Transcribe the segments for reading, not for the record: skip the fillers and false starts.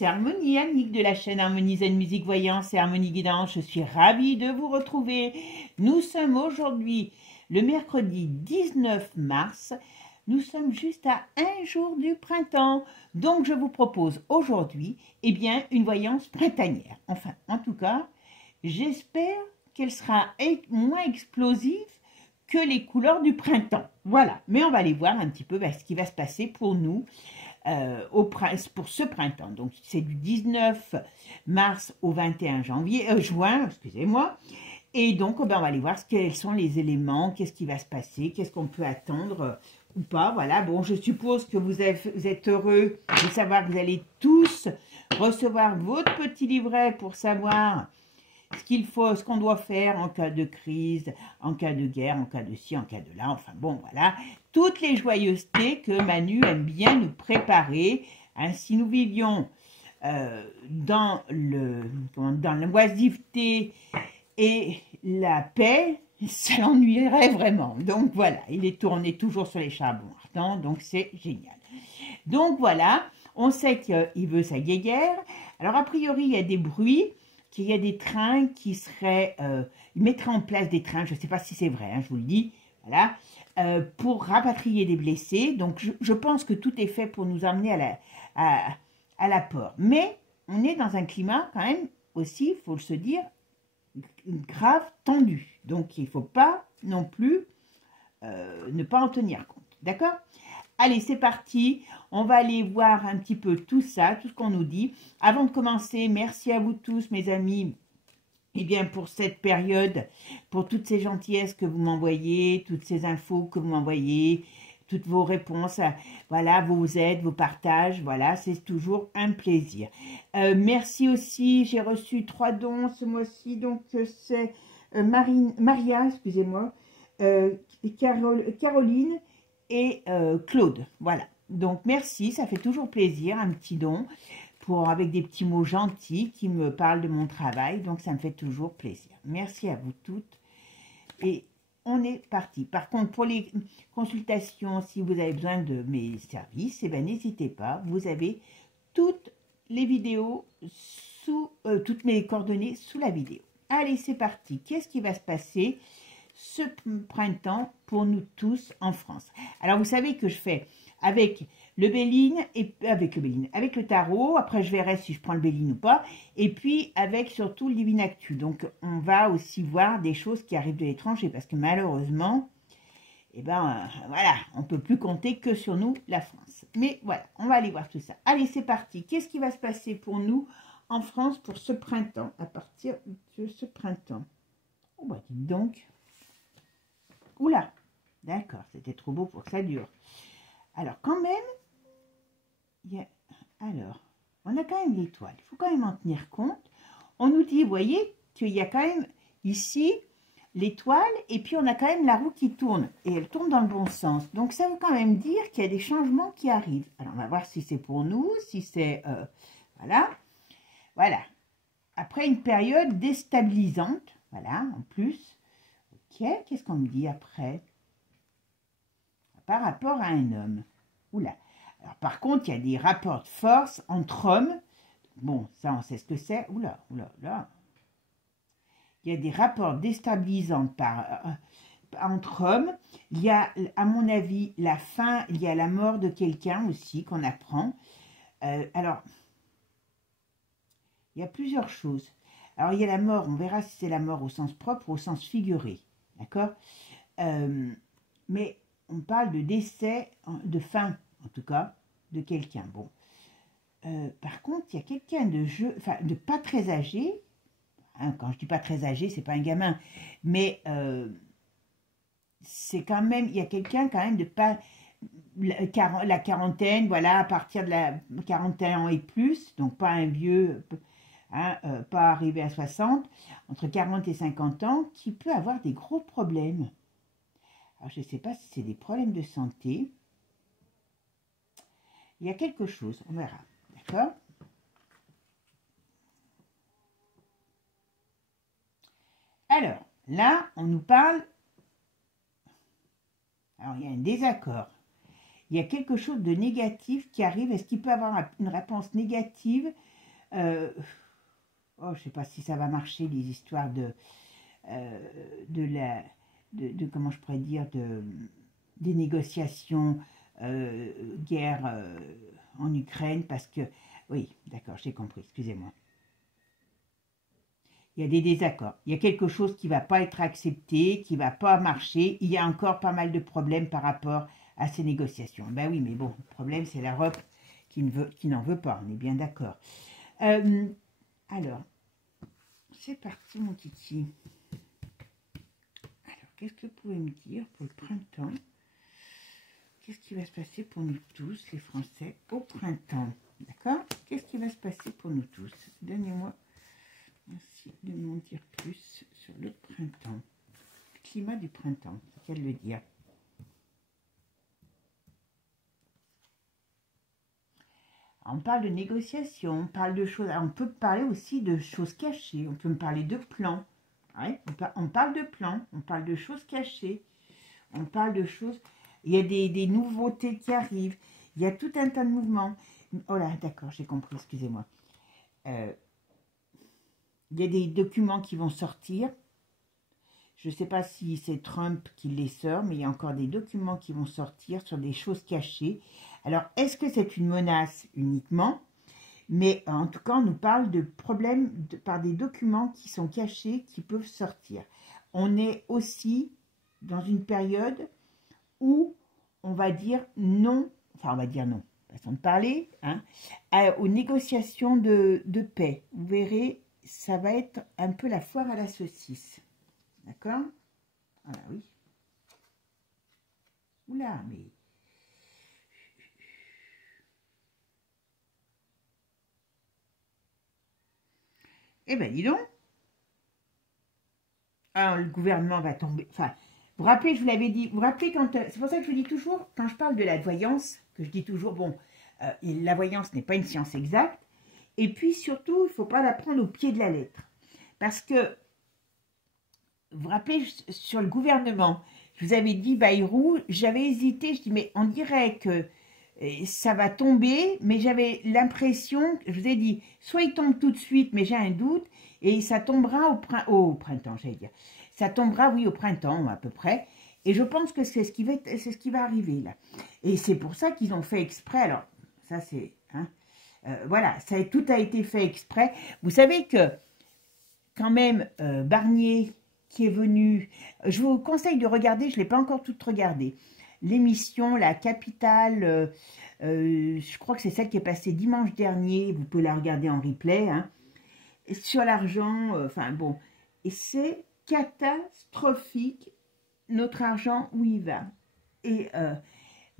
c'est Harmonie, Annick de la chaîne Harmonie Zen Musique Voyance et Harmonie Guidance. Je suis ravie de vous retrouver. Nous sommes aujourd'hui le mercredi 19 mars. Nous sommes juste à un jour du printemps. Donc je vous propose aujourd'hui une voyance printanière. Enfin, en tout cas, j'espère qu'elle sera moins explosive que les couleurs du printemps. Voilà, mais on va aller voir un petit peu ce qui va se passer pour nous pour ce printemps. Donc c'est du 19 mars au 21 juin, excusez-moi. Et donc on va aller voir quels sont les éléments, qu'est-ce qui va se passer, qu'est-ce qu'on peut attendre ou pas. Voilà, bon, je suppose que vous êtes heureux de savoir que vous allez tous recevoir votre petit livret pour savoir ce qu'on doit faire en cas de crise, en cas de guerre, en cas de ci, en cas de là, enfin bon, voilà. Toutes les joyeusetés que Manu aime bien nous préparer. Si nous vivions dans l'oisiveté et la paix, ça l'ennuierait vraiment. Donc voilà, il est tourné toujours sur les charbons ardents, donc c'est génial. Donc voilà, on sait qu'il veut sa guéguerre. Alors a priori, il y a des bruits, qu'il y a des trains qui seraient... il mettrait en place des trains, je ne sais pas si c'est vrai, je vous le dis, voilà, pour rapatrier des blessés. Donc je pense que tout est fait pour nous emmener à la port. Mais on est dans un climat quand même aussi, il faut se dire, grave tendu. Donc il ne faut pas non plus ne pas en tenir compte. D'accord ? Allez, c'est parti. On va aller voir un petit peu tout ça, tout ce qu'on nous dit. Avant de commencer, merci à vous tous, mes amis, pour cette période, pour toutes ces gentillesses que vous m'envoyez, toutes ces infos que vous m'envoyez, toutes vos réponses, voilà, vos aides, vos partages, voilà, c'est toujours un plaisir. Merci aussi, j'ai reçu 3 dons ce mois-ci, donc c'est Maria, excusez-moi, Caroline et Claude, voilà. Donc merci, ça fait toujours plaisir, un petit don, avec des petits mots gentils qui me parlent de mon travail, donc ça me fait toujours plaisir. Merci à vous toutes, et on est parti. Par contre, pour les consultations, si vous avez besoin de mes services, n'hésitez pas, vous avez toutes les vidéos, toutes mes coordonnées sous la vidéo. Allez, c'est parti. Qu'est-ce qui va se passer ce printemps pour nous tous en France? Alors, vous savez que je fais avec le Béline et avec le tarot. Après, je verrai si je prends le Béline ou pas. Et puis, avec surtout le Divine Actu. Donc, on va aussi voir des choses qui arrivent de l'étranger parce que malheureusement, voilà, on ne peut plus compter que sur nous, la France. Mais voilà, on va aller voir tout ça. Allez, c'est parti. Qu'est-ce qui va se passer pour nous en France pour ce printemps, à partir de ce printemps? Oh, bah, dites donc. Oula, d'accord, c'était trop beau pour que ça dure. Alors, quand même, on a quand même l'étoile. Il faut quand même en tenir compte. On nous dit, vous voyez, qu'il y a quand même ici l'étoile, et puis on a quand même la roue qui tourne, et elle tourne dans le bon sens. Donc, ça veut quand même dire qu'il y a des changements qui arrivent. Alors, on va voir si c'est pour nous, si c'est... Voilà. Après une période déstabilisante, voilà, en plus. Ok, qu'est-ce qu'on me dit après? Par rapport à un homme. Oula. Alors, par contre, il y a des rapports de force entre hommes. Bon, ça, on sait ce que c'est. Oula, oula, oula. Il y a des rapports déstabilisants entre hommes. Il y a, à mon avis, la fin, il y a la mort de quelqu'un aussi qu'on apprend. Alors, il y a plusieurs choses. Alors, il y a la mort, on verra si c'est la mort au sens propre ou au sens figuré. D'accord? Mais on parle de décès, de fin, en tout cas, de quelqu'un. Bon. Par contre, il y a quelqu'un de pas très âgé. Quand je dis pas très âgé, c'est pas un gamin. Mais c'est quand même, il y a quelqu'un quand même de pas... La quarantaine, voilà, à partir de la 41 ans et plus, donc pas un vieux... pas arrivé à 60, entre 40 et 50 ans, qui peut avoir des gros problèmes. Alors, je ne sais pas si c'est des problèmes de santé. Il y a quelque chose, on verra. D'accord? Alors, là, on nous parle... Alors, il y a un désaccord. Il y a quelque chose de négatif qui arrive. Est-ce qu'il peut avoir une réponse négative Oh, je sais pas si ça va marcher, les histoires comment je pourrais dire, des négociations, guerre en Ukraine, parce que, oui, d'accord, j'ai compris, excusez-moi. Il y a des désaccords, il y a quelque chose qui ne va pas être accepté, qui ne va pas marcher, il y a encore pas mal de problèmes par rapport à ces négociations. Ben oui, mais bon, le problème, c'est l'Europe qui n'en veut pas, on est bien d'accord. Alors, c'est parti, mon kiki. Alors, qu'est-ce que vous pouvez me dire pour le printemps? Qu'est-ce qui va se passer pour nous tous, les Français, au printemps? D'accord? Qu'est-ce qui va se passer pour nous tous? Donnez-moi, merci de m'en dire plus sur le printemps. Le climat du printemps, c'est qu'elle le dire. On parle de négociations, on parle de choses, on peut parler aussi de choses cachées, on peut me parler de plans. Ouais, on parle de plans, on parle de choses cachées, on parle de choses... Il y a des nouveautés qui arrivent, il y a tout un tas de mouvements. Oh là, d'accord, j'ai compris, excusez-moi. Il y a des documents qui vont sortir. Je ne sais pas si c'est Trump qui les sort, mais il y a encore des documents qui vont sortir sur des choses cachées. Alors, est-ce que c'est une menace uniquement? Mais en tout cas, on nous parle de problèmes par des documents qui sont cachés, qui peuvent sortir. On est aussi dans une période où on va dire non, enfin on va dire non, façon de parler, hein, aux négociations de paix. Vous verrez, ça va être un peu la foire à la saucisse. D'accord? Voilà, oui. Oula, mais... Eh ben, dis donc. Alors, le gouvernement va tomber... Enfin, vous vous rappelez, je vous l'avais dit, vous vous rappelez quand... c'est pour ça que je vous dis toujours, quand je parle de la voyance, que je dis toujours, bon, la voyance n'est pas une science exacte, et puis surtout, il ne faut pas la prendre au pied de la lettre. Parce que, vous vous rappelez, sur le gouvernement, je vous avais dit Bayrou, j'avais hésité, je dis, mais on dirait que ça va tomber, mais j'avais l'impression, je vous ai dit, soit il tombe tout de suite, mais j'ai un doute, et ça tombera au printemps, j'allais dire. Ça tombera, oui, au printemps, à peu près. Et je pense que c'est ce qui va arriver, là. Et c'est pour ça qu'ils ont fait exprès. Alors, ça, c'est... Hein, voilà, tout a été fait exprès. Vous savez que, quand même, Barnier, qui est venu... Je vous conseille de regarder, je ne l'ai pas encore toute regardée. L'émission, La Capitale, je crois que c'est celle qui est passée dimanche dernier. Vous pouvez la regarder en replay, hein. Sur l'argent, enfin bon, et c'est catastrophique notre argent où il va. Et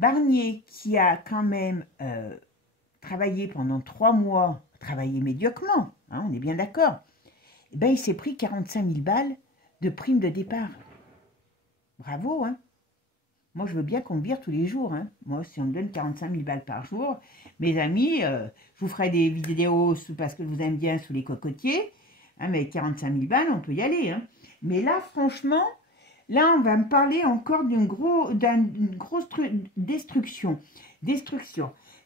Barnier, qui a quand même travaillé pendant 3 mois, travaillé médiocrement, hein, on est bien d'accord, eh ben, il s'est pris 45 000 balles de prime de départ. Bravo, hein. Moi, je veux bien qu'on me vire tous les jours. Hein. Moi, si on me donne 45 000 balles par jour, mes amis, je vous ferai des vidéos parce que je vous aime bien sous les cocotiers. Hein, mais 45 000 balles, on peut y aller. Hein. Mais là, franchement, là, on va me parler encore d'une grosse destruction.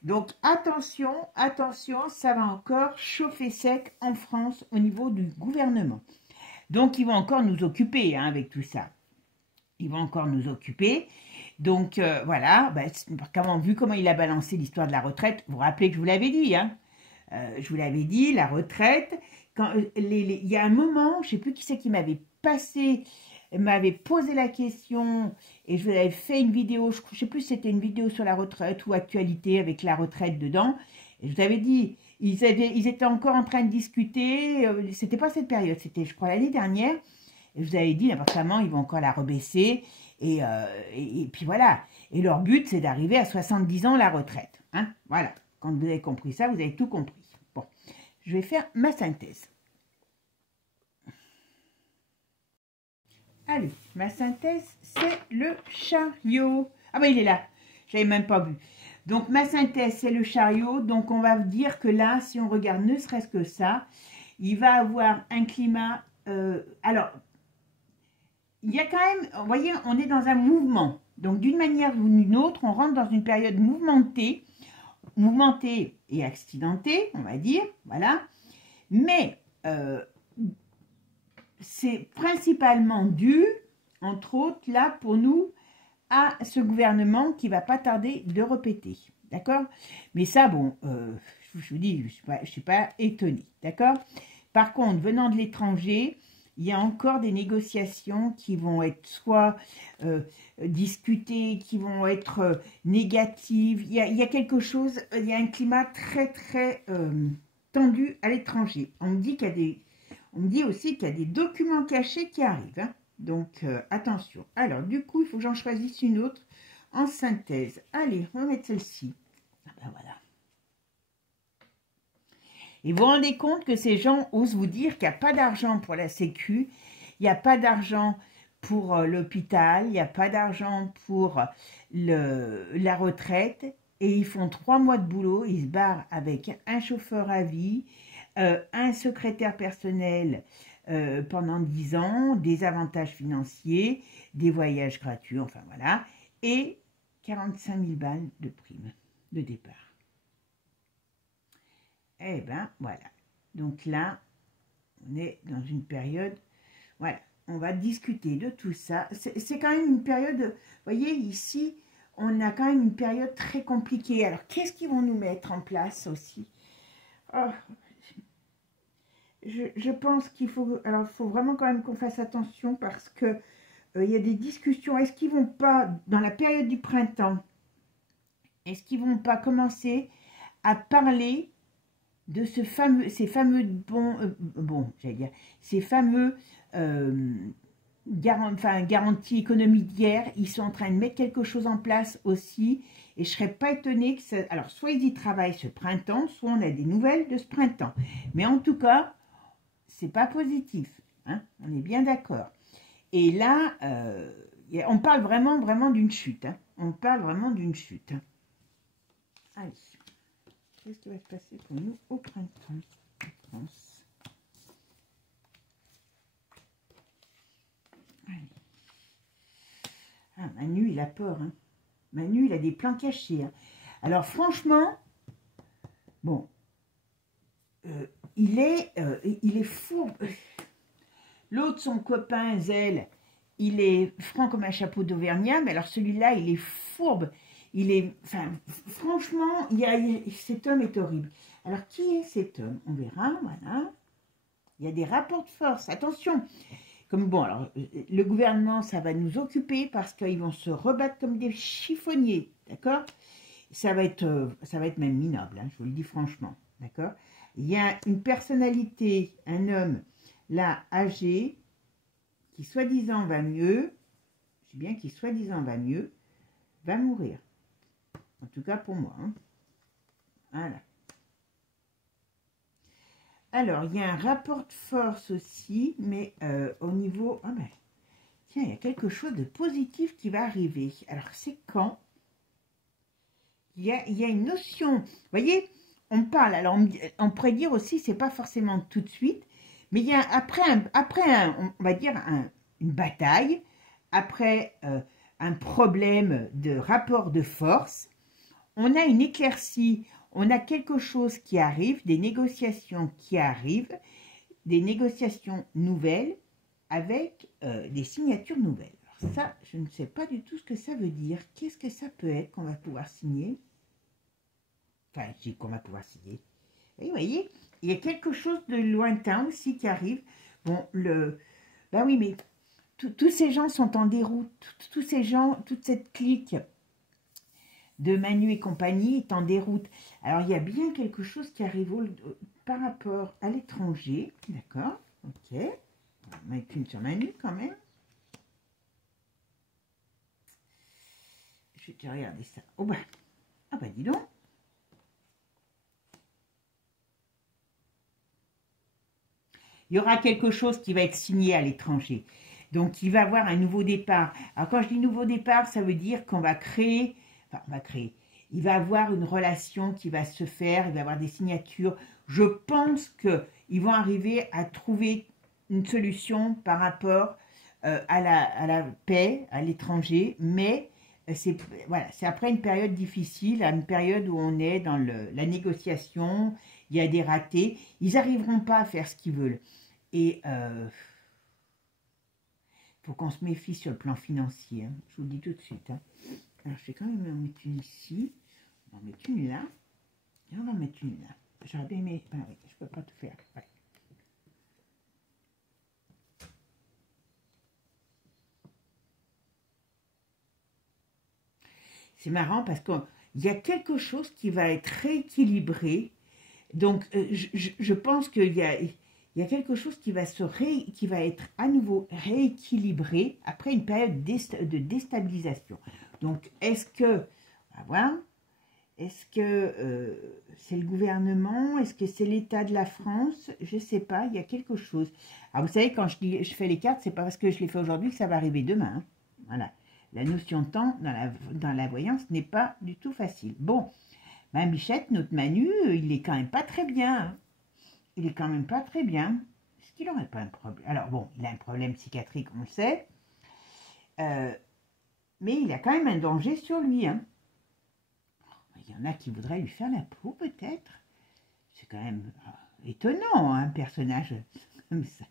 Donc, attention, attention, ça va encore chauffer sec en France au niveau du gouvernement. Donc, ils vont encore nous occuper hein, avec tout ça. Ils vont encore nous occuper. Donc, voilà, vu comment il a balancé l'histoire de la retraite, vous vous rappelez que je vous l'avais dit, hein, je vous l'avais dit, la retraite, il y a un moment, je ne sais plus qui c'est qui m'avait posé la question, et je vous avais fait une vidéo, je ne sais plus si c'était une vidéo sur la retraite ou actualité avec la retraite dedans, et je vous avais dit, ils étaient encore en train de discuter, c'était pas cette période, c'était je crois l'année dernière, et je vous avais dit, apparemment, ils vont encore la rebaisser, et puis voilà. Et leur but, c'est d'arriver à 70 ans la retraite. Hein, voilà. Quand vous avez compris ça, vous avez tout compris. Bon, je vais faire ma synthèse. Allez, ma synthèse, c'est le chariot. Ah ben, il est là. Je l'avais même pas vu. Donc, ma synthèse, c'est le chariot. Donc, on va dire que là, si on regarde ne serait-ce que ça, il va avoir un climat... alors... Il y a quand même, vous voyez, on est dans un mouvement. Donc, d'une manière ou d'une autre, on rentre dans une période mouvementée et accidentée, on va dire, voilà. Mais c'est principalement dû, entre autres, là, pour nous, à ce gouvernement qui va pas tarder de répéter. D'accord? Mais ça, bon, je vous dis, je suis pas étonnée. D'accord? Par contre, venant de l'étranger, il y a encore des négociations qui vont être soit discutées, qui vont être négatives. Il y a quelque chose, il y a un climat très, très tendu à l'étranger. On me dit on me dit aussi qu'il y a des documents cachés qui arrivent. Hein. Donc, attention. Alors, du coup, il faut que j'en choisisse une autre en synthèse. Allez, on va mettre celle-ci. Ah ben voilà. Et vous vous rendez compte que ces gens osent vous dire qu'il n'y a pas d'argent pour la sécu, il n'y a pas d'argent pour l'hôpital, il n'y a pas d'argent pour la retraite, et ils font 3 mois de boulot, ils se barrent avec un chauffeur à vie, un secrétaire personnel pendant 10 ans, des avantages financiers, des voyages gratuits, enfin voilà, et 45 000 balles de prime de départ. Eh ben voilà. Donc là, on est dans une période, voilà, on va discuter de tout ça. C'est quand même une période, vous voyez ici, on a quand même une période très compliquée. Alors, qu'est-ce qu'ils vont nous mettre en place aussi? Oh, je pense qu'il faut, alors il faut vraiment quand même qu'on fasse attention parce que il y a des discussions. Est-ce qu'ils vont pas, dans la période du printemps, est-ce qu'ils vont pas commencer à parler de ces fameux j'allais dire, ces fameux garanties économiques d'hier, ils sont en train de mettre quelque chose en place aussi, et je ne serais pas étonnée que ça, alors soit ils y travaillent ce printemps, soit on a des nouvelles de ce printemps, mais en tout cas, c'est pas positif, hein, on est bien d'accord. Et là, on parle vraiment d'une chute, hein, on parle vraiment d'une chute. Hein. Allez. Qu'est-ce qui va se passer pour nous au printemps en France? Allez. Ah, Manu, il a peur. Hein. Manu, il a des plans cachés. Hein. Alors, franchement, bon, il est fourbe. L'autre, son copain, Zell, il est franc comme un chapeau d'Auvergnat, mais alors celui-là, il est fourbe. Il est, enfin, franchement, cet homme est horrible. Alors, qui est cet homme? On verra, voilà. Il y a des rapports de force. Attention. Comme bon, alors, le gouvernement, ça va nous occuper parce qu'ils vont se rebattre comme des chiffonniers, d'accord? Ça va être même minable, hein, je vous le dis franchement, d'accord? Il y a une personnalité, un homme, là, âgé, qui soi-disant va mieux, je dis bien qui soi-disant va mieux, va mourir. En tout cas pour moi. Hein. Voilà. Alors, il y a un rapport de force aussi, mais au niveau... Ah ben, tiens, il y a quelque chose de positif qui va arriver. Alors, c'est quand? Il y a une notion... Vous voyez, on parle, alors on pourrait dire aussi, c'est pas forcément tout de suite, mais il y a on va dire, une bataille, après un problème de rapport de force, on a une éclaircie, on a quelque chose qui arrive, des négociations qui arrivent, des négociations nouvelles avec des signatures nouvelles. Alors ça, je ne sais pas du tout ce que ça veut dire. Qu'est-ce que ça peut être qu'on va pouvoir signer? Enfin, je dis qu'on va pouvoir signer. Et vous voyez, il y a quelque chose de lointain aussi qui arrive. Bon, ben oui, mais tous ces gens sont en déroute. Tous ces gens, toute cette clique de Manu et compagnie est en déroute. Alors, il y a bien quelque chose qui arrive par rapport à l'étranger. D'accord? Ok. On va mettre une sur Manu quand même. Je vais te regarder ça. Oh bah, ah bah dis donc. Il y aura quelque chose qui va être signé à l'étranger. Donc, il va y avoir un nouveau départ. Alors, quand je dis nouveau départ, ça veut dire qu'on va créer... Enfin, on va créer... Il va y avoir une relation qui va se faire, il va y avoir des signatures. Je pense qu'ils vont arriver à trouver une solution par rapport à la paix, à l'étranger, mais c'est voilà, c'est après une période difficile, une période où on est dans la négociation, il y a des ratés, ils n'arriveront pas à faire ce qu'ils veulent. Et faut qu'on se méfie sur le plan financier, hein. Je vous le dis tout de suite. Hein. Alors je vais quand même en mettre une ici, on va en mettre une là, et on va en mettre une là. J'aurais bien aimé, ben oui, je peux pas tout faire. Ouais. C'est marrant parce qu'il y a quelque chose qui va être rééquilibré. Donc, je pense qu'il y a quelque chose qui qui va être à nouveau rééquilibré après une période de déstabilisation. Donc, est-ce que, on va voir, est-ce que c'est le gouvernement? Est-ce que c'est l'État de la France? Je ne sais pas, il y a quelque chose. Alors, vous savez, quand je fais les cartes, c'est pas parce que je les fais aujourd'hui que ça va arriver demain. Hein. Voilà. La notion de temps dans la voyance n'est pas du tout facile. Bon, ma Bichette, notre Manu, il est quand même pas très bien. Hein. Il est quand même pas très bien. Est-ce qu'il n'aurait pas un problème? Alors bon, il a un problème psychiatrique, on le sait. Mais il a quand même un danger sur lui. Hein. Il y en a qui voudraient lui faire la peau, peut-être. C'est quand même étonnant, un personnage comme ça.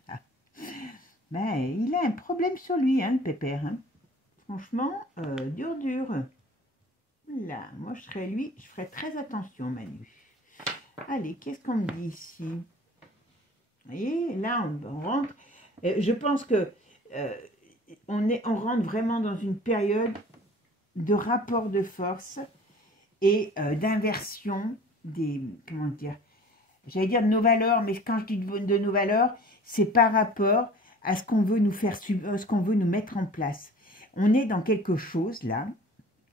Mais il a un problème sur lui, hein, le pépère. Hein. Franchement, dur. Là, moi je serais lui, je ferais très attention, Manu. Allez, qu'est-ce qu'on me dit ici? Vous voyez, là on rentre. Je pense que on rentre vraiment dans une période de rapport de force et d'inversion des, comment dire, j'allais dire de nos valeurs, mais quand je dis de nos valeurs, c'est par rapport à ce qu'on veut nous faire, ce qu'on veut nous mettre en place. On est dans quelque chose là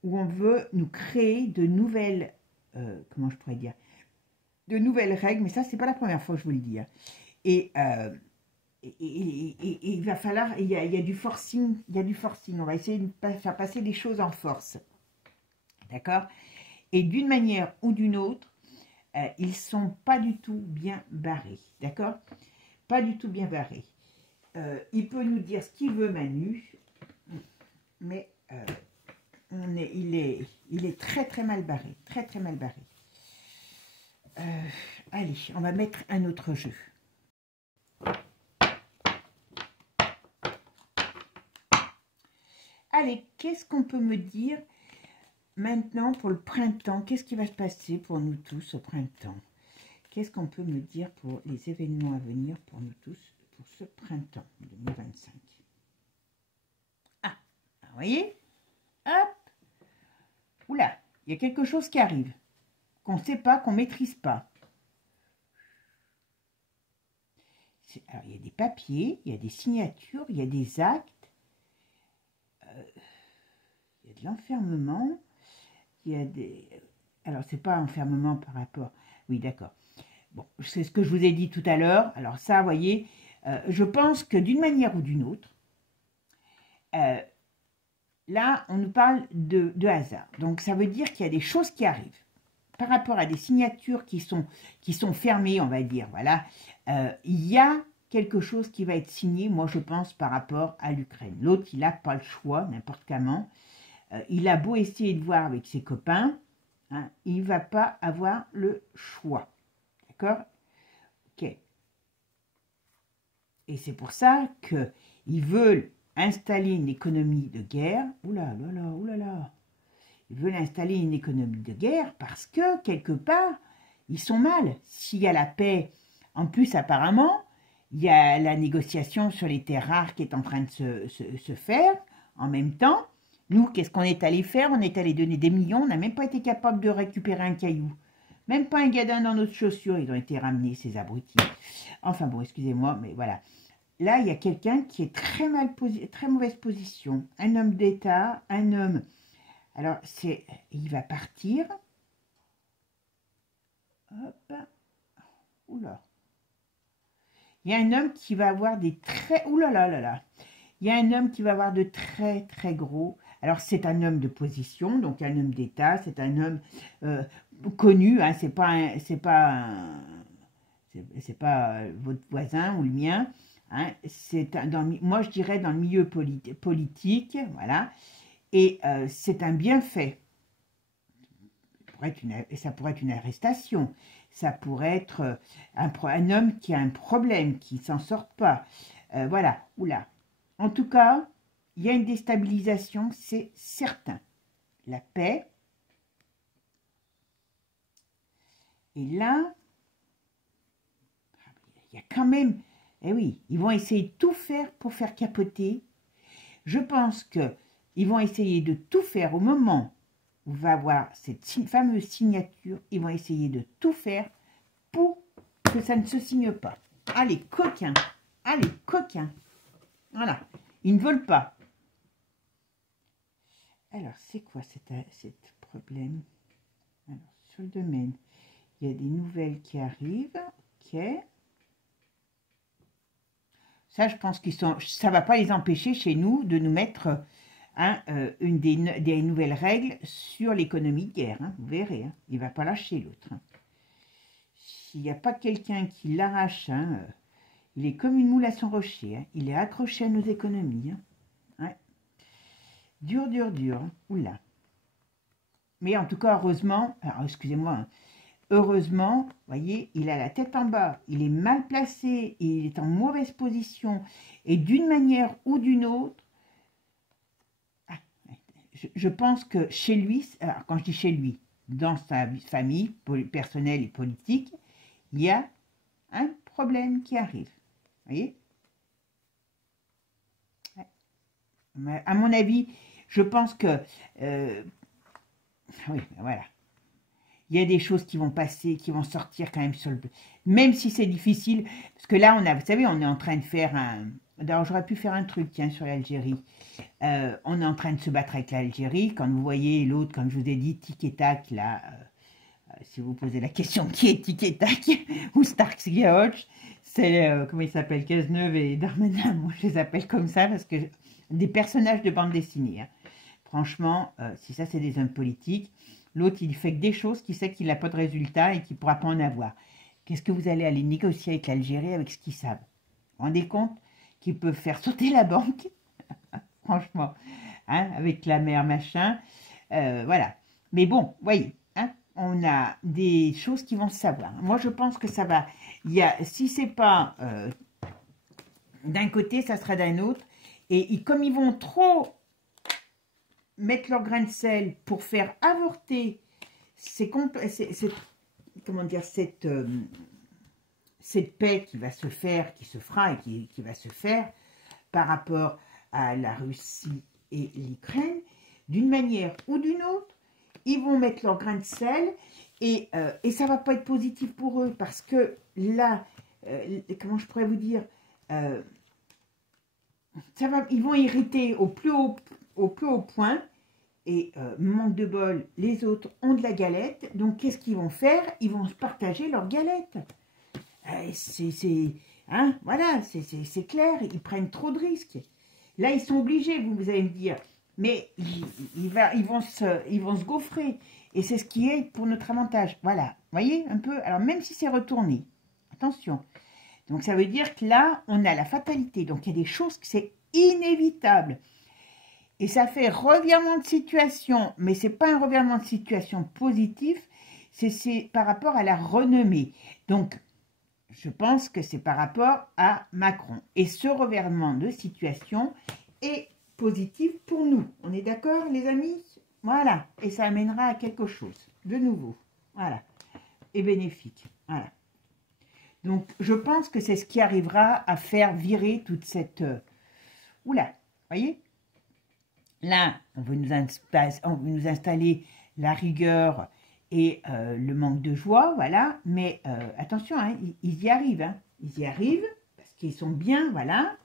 où on veut nous créer de nouvelles, comment je pourrais dire, de nouvelles règles, mais ça c'est pas la première fois que je vous le dis. Hein. Et il va falloir, il y a du forcing, on va essayer de faire passer les choses en force, d'accord? Et d'une manière ou d'une autre, ils sont pas du tout bien barrés, d'accord? Pas du tout bien barrés. Il peut nous dire ce qu'il veut, Manu, mais il est très mal barré, très mal barré. Allez, on va mettre un autre jeu. Allez, qu'est-ce qu'on peut me dire maintenant pour le printemps? Qu'est-ce qui va se passer pour nous tous au printemps? Qu'est-ce qu'on peut me dire pour les événements à venir pour nous tous pour ce printemps 2025? Ah, vous voyez? Hop! Oula, il y a quelque chose qui arrive, qu'on ne sait pas, qu'on ne maîtrise pas. Alors, il y a des papiers, il y a des signatures, il y a des actes, il y a de l'enfermement, il y a des... Alors, c'est pas enfermement par rapport... Oui, d'accord. Bon, c'est ce que je vous ai dit tout à l'heure. Alors ça, vous voyez, je pense que d'une manière ou d'une autre, là, on nous parle de hasard. Donc, ça veut dire qu'il y a des choses qui arrivent. Par rapport à des signatures qui sont fermées, on va dire, voilà, il y a quelque chose qui va être signé, moi je pense, par rapport à l'Ukraine. L'autre, il n'a pas le choix, n'importe comment. Il a beau essayer de voir avec ses copains, hein, il ne va pas avoir le choix. D'accord? Ok. Et c'est pour ça qu'ils veulent installer une économie de guerre. Oula, oulala. Ils veulent installer une économie de guerre parce que, quelque part, ils sont mal. S'il y a la paix, en plus, apparemment, il y a la négociation sur les terres rares qui est en train de se faire. En même temps, nous, qu'est-ce qu'on est allé faire? On est allé donner des millions. On n'a même pas été capable de récupérer un caillou. Même pas un gadin dans notre chaussure. Ils ont été ramenés, ces abrutis. Enfin bon, excusez-moi, mais voilà. Là, il y a quelqu'un qui est très mauvaise position. Un homme d'État, un homme... Alors, il va partir. Hop. Oula. Il y a un homme qui va avoir des très... Oulala. Il y a un homme qui va avoir de très gros... Alors, c'est un homme de position, donc un homme d'État. C'est un homme connu. Hein, c'est pas votre voisin ou le mien. Hein, moi, je dirais dans le milieu politique. Voilà. Et c'est un bienfait. Ça pourrait être une arrestation. Ça pourrait être un homme qui a un problème, qui ne s'en sort pas. Voilà, oula. En tout cas, il y a une déstabilisation, c'est certain. La paix. Et là, il y a quand même... Eh oui, ils vont essayer de tout faire pour faire capoter. Je pense qu'ils vont essayer de tout faire au moment où va avoir cette fameuse signature. Ils vont essayer de tout faire pour que ça ne se signe pas. Allez, coquins. Allez, coquins. Voilà. Ils ne veulent pas. Alors, c'est quoi cet problème? Alors, sur le domaine, il y a des nouvelles qui arrivent. Ok. Ça, je pense qu'ils sont. Ça ne va pas les empêcher chez nous de nous mettre des nouvelles règles sur l'économie de guerre. Hein, vous verrez. Hein, il ne va pas lâcher l'autre. Hein. S'il n'y a pas quelqu'un qui l'arrache, hein, il est comme une moule à son rocher. Hein, il est accroché à nos économies. Hein. Ouais. Dur, dur, dur. Hein. Oula. Mais en tout cas, heureusement, alors excusez-moi, hein, heureusement, vous voyez, il a la tête en bas, il est mal placé, il est en mauvaise position, et d'une manière ou d'une autre, je pense que chez lui, alors quand je dis chez lui, dans sa famille personnelle et politique, il y a un problème qui arrive. Vous voyez? Ouais. À mon avis, je pense que... oui, voilà. Il y a des choses qui vont passer, qui vont sortir quand même sur le... Même si c'est difficile, parce que là, vous savez, on est en train de faire un... D'ailleurs, j'aurais pu faire un truc, tiens, sur l'Algérie. On est en train de se battre avec l'Algérie. Quand vous voyez l'autre, comme je vous ai dit, tic et tac, là, si vous posez la question qui est tic et tac, ou Starks George, c'est, comment il s'appelle, Cazeneuve et Darmanin, moi je les appelle comme ça, parce que des personnages de bande dessinée. Hein. Franchement, si ça c'est des hommes politiques, l'autre il fait que des choses qui sait qu'il n'a pas de résultat et qu'il ne pourra pas en avoir. Qu'est-ce que vous allez aller négocier avec l'Algérie avec ce qu'ils savent? Vous vous rendez compte qu'ils peuvent faire sauter la banque? Franchement, hein, avec la mer machin, voilà. Mais bon, voyez, hein, on a des choses qui vont se savoir. Moi, je pense que ça va. Si c'est pas d'un côté, ça sera d'un autre. Et comme ils vont trop mettre leur grain de sel pour faire avorter comment dire, cette paix qui va se faire, qui se fera et qui va se faire par rapport à la Russie et l'Ukraine, d'une manière ou d'une autre, ils vont mettre leur grain de sel et ça ne va pas être positif pour eux parce que là, comment je pourrais vous dire, ils vont irriter au plus haut point et manque de bol, les autres ont de la galette, donc qu'est-ce qu'ils vont faire? Ils vont se partager leur galette. Hein, voilà, c'est clair, ils prennent trop de risques. Là, ils sont obligés, vous allez me dire, mais ils vont se gaufrer. Et c'est ce qui est pour notre avantage. Voilà, vous voyez un peu. Alors, même si c'est retourné, attention. Donc, ça veut dire que là, on a la fatalité. Donc, il y a des choses que c'est inévitable. Et ça fait revirement de situation, mais ce n'est pas un revirement de situation positif, c'est par rapport à la renommée. Donc, je pense que c'est par rapport à Macron. Et ce revirement de situation est positif pour nous. On est d'accord, les amis? Voilà. Et ça amènera à quelque chose de nouveau. Voilà. Et bénéfique. Voilà. Donc, je pense que c'est ce qui arrivera à faire virer toute cette... Oula, voyez? Là, on veut nous installer la rigueur et le manque de joie, voilà. Mais attention, hein, ils y arrivent. Hein. Ils y arrivent parce qu'ils sont bien, voilà.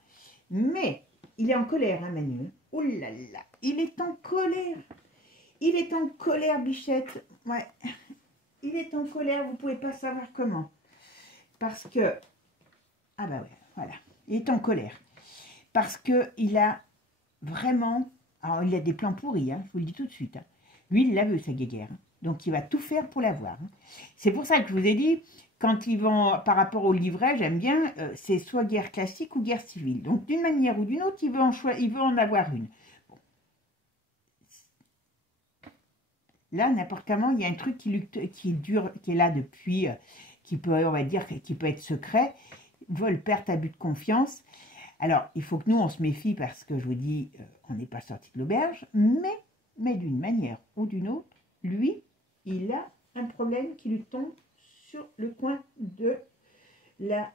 Mais il est en colère, hein, Manu. Oh là là, il est en colère. Il est en colère, Bichette. Ouais, il est en colère, vous ne pouvez pas savoir comment. Parce que... Ah bah ouais, voilà. Il est en colère. Parce qu'il a vraiment... Alors, il a des plans pourris, hein, je vous le dis tout de suite. Hein. Lui, il la veut, sa guéguerre. Hein. Donc, il va tout faire pour l'avoir. Hein. C'est pour ça que je vous ai dit, quand ils vont, par rapport au livret, j'aime bien, c'est soit guerre classique ou guerre civile. Donc, d'une manière ou d'une autre, il veut en avoir une. Bon. là, n'importe comment, il y a un truc qui dure, qui est là depuis, qui peut, on va dire, qui peut être secret, vol, perte, abus de confiance. Alors, il faut que nous, on se méfie parce que, je vous dis, on n'est pas sorti de l'auberge, mais d'une manière ou d'une autre, lui, il a un problème qui lui tombe sur le coin de la...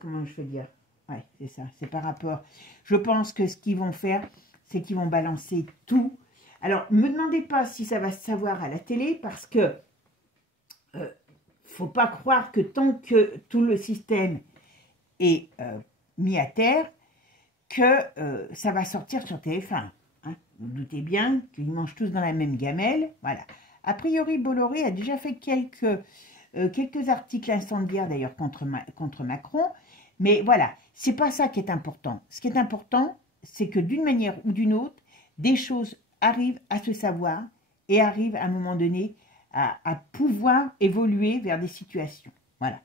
comment je veux dire? Ouais, c'est ça, c'est par rapport... Je pense que ce qu'ils vont faire, c'est qu'ils vont balancer tout. Alors, ne me demandez pas si ça va se savoir à la télé, parce que faut pas croire que tant que tout le système est mis à terre, que ça va sortir sur TF1. Hein. Vous doutez bien qu'ils mangent tous dans la même gamelle. Voilà. A priori, Bolloré a déjà fait quelques articles incendiaires, d'ailleurs, contre Macron. Mais voilà, c'est pas ça qui est important. Ce qui est important, c'est que d'une manière ou d'une autre, des choses arrivent à se savoir et arrivent à un moment donné à pouvoir évoluer vers des situations. Voilà.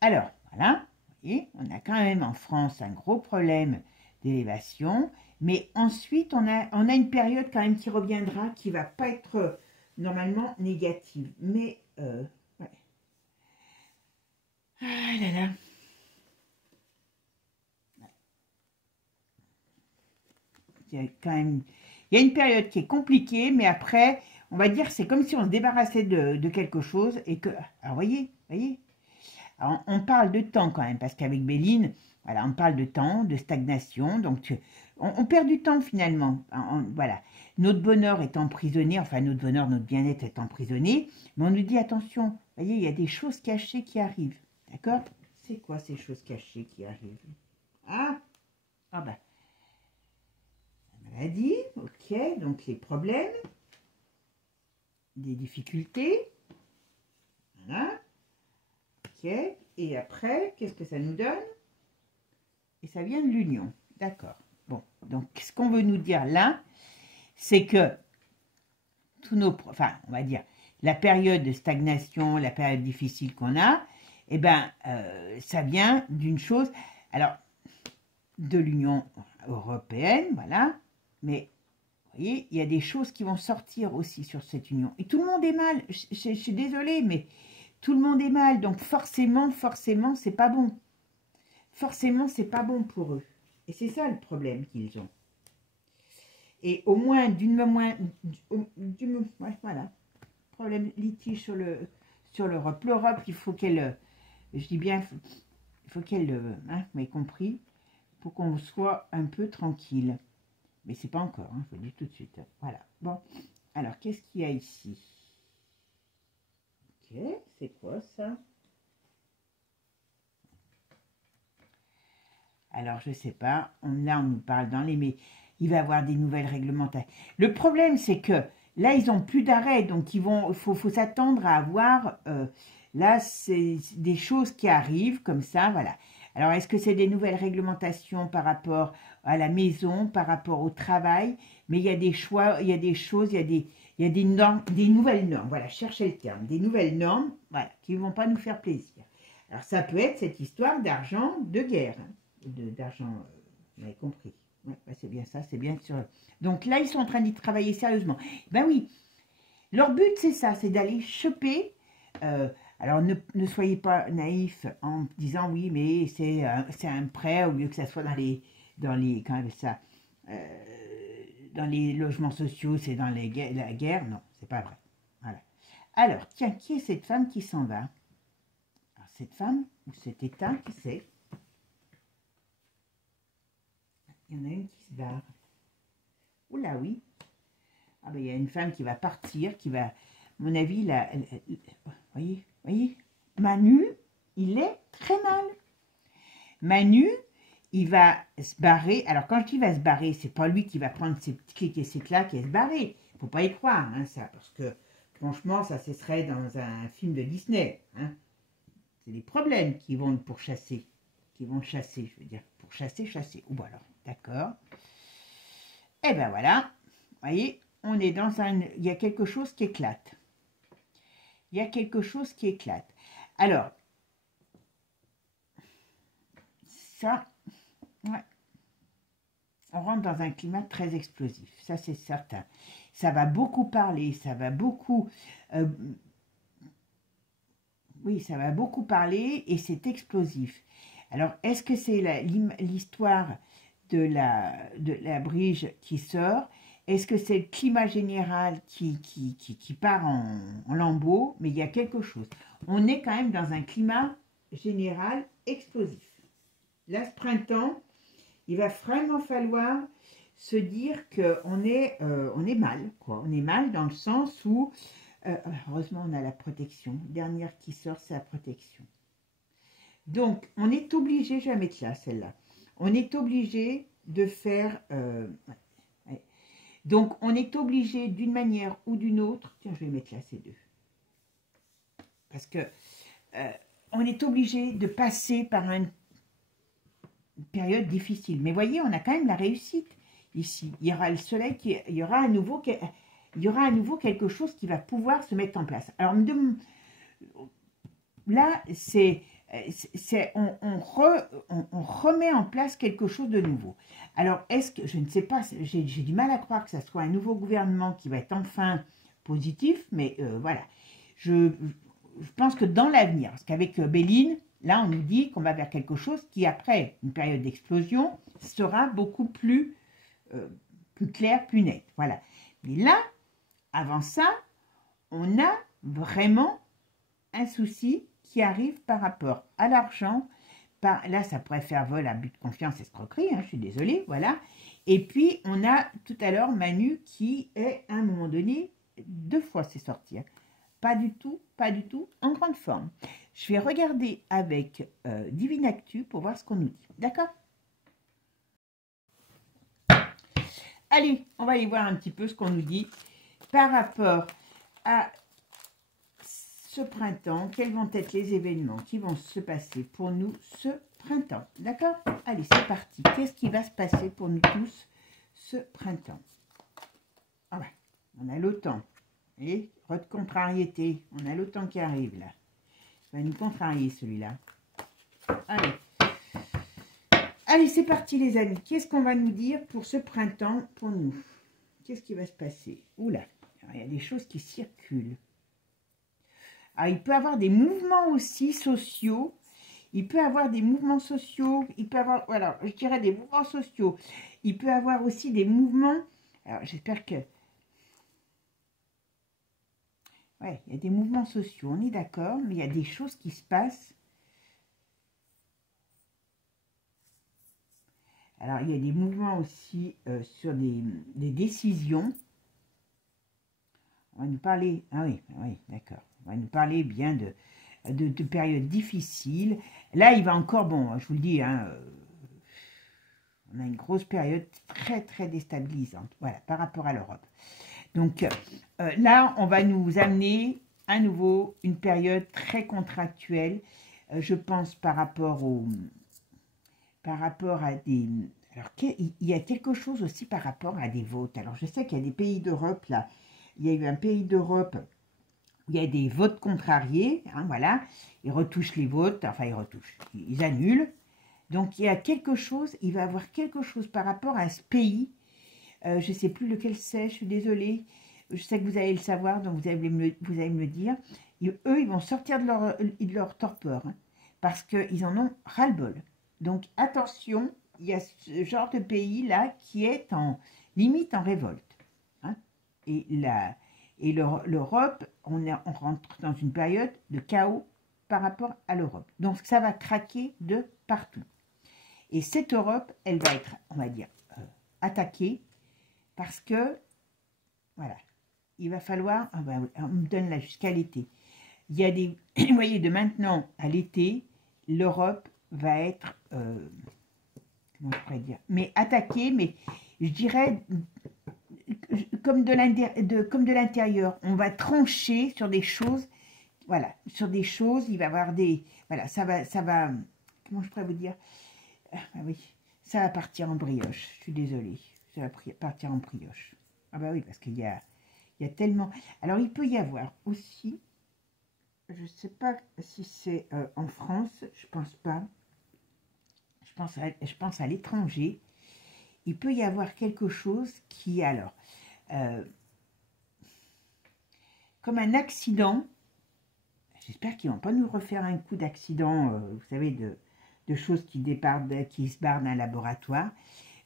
Alors, voilà, vous voyez, on a quand même en France un gros problème d'élévation, mais ensuite on a une période quand même qui reviendra, qui va pas être normalement négative. Mais, ouais. Ah là là. Il y a quand même, il y a une période qui est compliquée, mais après, on va dire, c'est comme si on se débarrassait de quelque chose et que, alors voyez, alors, on parle de temps quand même, parce qu'avec Béline, voilà, on parle de temps, de stagnation, donc on perd du temps finalement. Voilà, notre bonheur est emprisonné, enfin notre bonheur, notre bien-être est emprisonné, mais on nous dit attention, voyez, il y a des choses cachées qui arrivent, d'accord? C'est quoi ces choses cachées qui arrivent? Ah ben, la maladie, ok, donc les problèmes, des difficultés, voilà. Ok, et après, qu'est-ce que ça nous donne? Et ça vient de l'union, d'accord. Bon, donc ce qu'on veut nous dire là, c'est que tous nos, enfin, on va dire, la période de stagnation, la période difficile qu'on a, eh ben, ça vient d'une chose, alors, de l'Union européenne, voilà, mais vous voyez, il y a des choses qui vont sortir aussi sur cette union. Et tout le monde est mal, je suis désolée, mais tout le monde est mal, donc forcément, c'est pas bon. Forcément, c'est pas bon pour eux. Et c'est ça le problème qu'ils ont. Et au moins, ouais, voilà, problème litige sur l'Europe. L'Europe, il faut qu'elle, je dis bien, il faut qu'elle, hein, vous m'avez compris, pour qu'on soit un peu tranquille. Mais c'est pas encore, hein, je vous le dis tout de suite. Voilà. Bon, alors, qu'est-ce qu'il y a ici? Ok, c'est quoi ça? Alors, je sais pas. Là, on nous parle dans les... Mais il va y avoir des nouvelles réglementations. Le problème, c'est que là, ils n'ont plus d'arrêt. Donc, il faut s'attendre à avoir... là, c'est des choses qui arrivent comme ça, voilà. Alors, est-ce que c'est des nouvelles réglementations par rapport à la maison, par rapport au travail? Mais il y a des choix, il y a des choses, il y a des normes, des nouvelles normes. Voilà, cherchez le terme. Des nouvelles normes, voilà, qui ne vont pas nous faire plaisir. Alors, ça peut être cette histoire d'argent de guerre, hein, d'argent, vous avez compris. Ouais, c'est bien ça, c'est bien sûr. Donc là, ils sont en train d'y travailler sérieusement. Ben oui, leur but, c'est ça, c'est d'aller choper... alors, ne soyez pas naïfs en disant, oui, mais c'est un prêt, au lieu que ça soit dans les quand même ça, dans les logements sociaux, c'est dans la guerre. Non, c'est pas vrai. Voilà. Alors, tiens, qui est cette femme qui s'en va? Alors, cette femme, ou cet état, qui c'est? Il y en a une qui se barre. Oula, oui. Ah ben, il y a une femme qui va partir, qui va, à mon avis, là, voyez, Manu, il est très mal. Manu, il va se barrer. Alors, quand je dis va se barrer, c'est pas lui qui va prendre ses petits clics et ses claques et se barrer. Il ne faut pas y croire, hein, ça, parce que, franchement, ça, ce serait dans un film de Disney. Hein. C'est des problèmes qui vont le pourchasser, qui vont chasser, je veux dire, pour chasser. Ou bon, alors, d'accord. Et ben voilà, vous voyez, on est dans un... Il y a quelque chose qui éclate. Il y a quelque chose qui éclate. Alors, ça, ouais. on rentre dans un climat très explosif, ça c'est certain. Ça va beaucoup parler, ça va beaucoup... oui, ça va beaucoup parler et c'est explosif. Alors, est-ce que c'est l'histoire de la brige qui sort? Est-ce que c'est le climat général qui part en lambeaux? Mais il y a quelque chose. On est quand même dans un climat général explosif. Là, ce printemps, il va vraiment falloir se dire qu'on on est mal, quoi. On est mal dans le sens où, heureusement, on a la protection. Dernière qui sort, c'est la protection. Donc, on est obligé, je vais la mettre là, celle-là. On est obligé de faire... ouais. Donc, on est obligé d'une manière ou d'une autre... Tiens, je vais mettre là ces deux. Parce que on est obligé de passer par une période difficile. Mais voyez, on a quand même la réussite ici. Il y aura le soleil, il y aura à nouveau quelque chose qui va pouvoir se mettre en place. Alors, là, on remet en place quelque chose de nouveau. Alors, est-ce que, je ne sais pas, j'ai du mal à croire que ce soit un nouveau gouvernement qui va être enfin positif, mais voilà. Je pense que dans l'avenir, parce qu'avec Béline, là, on nous dit qu'on va vers quelque chose qui, après une période d'explosion, sera beaucoup plus clair, plus net. Voilà. Mais là, avant ça, on a vraiment un souci qui arrive par rapport à l'argent. Là, ça pourrait faire vol, abus de confiance, escroquerie, hein, je suis désolée, voilà. Et puis, on a tout à l'heure Manu qui est, à un moment donné, 2 fois c'est sorti. Hein. Pas du tout, en grande forme. Je vais regarder avec Divine Actu pour voir ce qu'on nous dit. D'accord? Allez, on va aller voir un petit peu ce qu'on nous dit par rapport à ce printemps. Quels vont être les événements qui vont se passer pour nous ce printemps? D'accord? Allez, c'est parti. Qu'est-ce qui va se passer pour nous tous ce printemps? Ah ouais, on a l'automne. Et votre contrariété, on a l'automne qui arrive là. Il va nous contrarier celui-là. Allez. Allez, c'est parti les amis. Qu'est-ce qu'on va nous dire pour ce printemps pour nous? Qu'est-ce qui va se passer? Oula, il y a des choses qui circulent. Alors, il peut y avoir des mouvements aussi sociaux. Il peut y avoir des mouvements sociaux. Il peut y avoir, voilà, je dirais des mouvements sociaux. Il peut y avoir aussi des mouvements. Alors, j'espère que... Ouais, il y a des mouvements sociaux, on est d'accord, mais il y a des choses qui se passent. Alors, il y a des mouvements aussi sur des décisions. On va nous parler... Ah oui, d'accord. On va nous parler bien de périodes difficiles. Là, il va encore... Bon, je vous le dis, hein, on a une grosse période très, très déstabilisante. Voilà, par rapport à l'Europe. Donc là, on va nous amener à nouveau une période très contractuelle, je pense par rapport à des... Alors, il y a quelque chose aussi par rapport à des votes. Alors, je sais qu'il y a des pays d'Europe, là, il y a eu un pays d'Europe où il y a des votes contrariés, hein, voilà, ils retouchent les votes, enfin, ils annulent. Donc, il y a quelque chose, il va y avoir quelque chose par rapport à ce pays. Je ne sais plus lequel c'est, je suis désolée. Je sais que vous allez le savoir, donc vous allez me le dire. Eux, ils vont sortir de leur torpeur, hein, parce qu'ils en ont ras-le-bol. Donc, attention, il y a ce genre de pays-là qui est limite en révolte. Hein. Et l'Europe, on rentre dans une période de chaos par rapport à l'Europe. Donc, ça va craquer de partout. Et cette Europe, elle va être, on va dire, attaquée. Parce que, voilà, il va falloir, on me donne là jusqu'à l'été. Il y a des, vous voyez, de maintenant à l'été, l'Europe va être, comment je pourrais dire, mais attaquée, mais je dirais, comme de l'intérieur. On va trancher sur des choses, voilà, sur des choses, il va y avoir des, voilà, ça va, comment je pourrais vous dire, ah oui, ça va partir en brioche, je suis désolée. Ça va partir en brioche. Ah bah oui, parce qu'il y a tellement... Alors, il peut y avoir aussi, je ne sais pas si c'est en France, je pense pas, je pense à l'étranger, il peut y avoir quelque chose qui, alors, comme un accident, j'espère qu'ils ne vont pas nous refaire un coup d'accident, vous savez, de choses qui se barrent d'un laboratoire,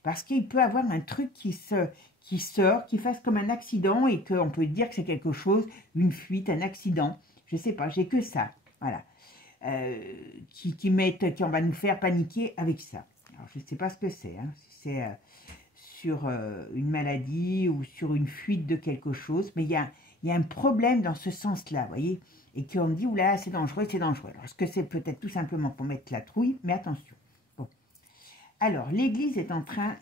parce qu'il peut avoir un truc qui sort, qui fasse comme un accident et qu'on peut dire que c'est quelque chose, une fuite, un accident, je ne sais pas, j'ai que ça, voilà, qui on va nous faire paniquer avec ça. Alors, je ne sais pas ce que c'est, hein, si c'est sur une maladie ou sur une fuite de quelque chose, mais il y a un problème dans ce sens-là, vous voyez, et qu'on me dit, oula, c'est dangereux, c'est dangereux. Alors, est-ce que c'est peut-être tout simplement pour mettre la trouille, mais attention. Bon. Alors, l'Église est en train...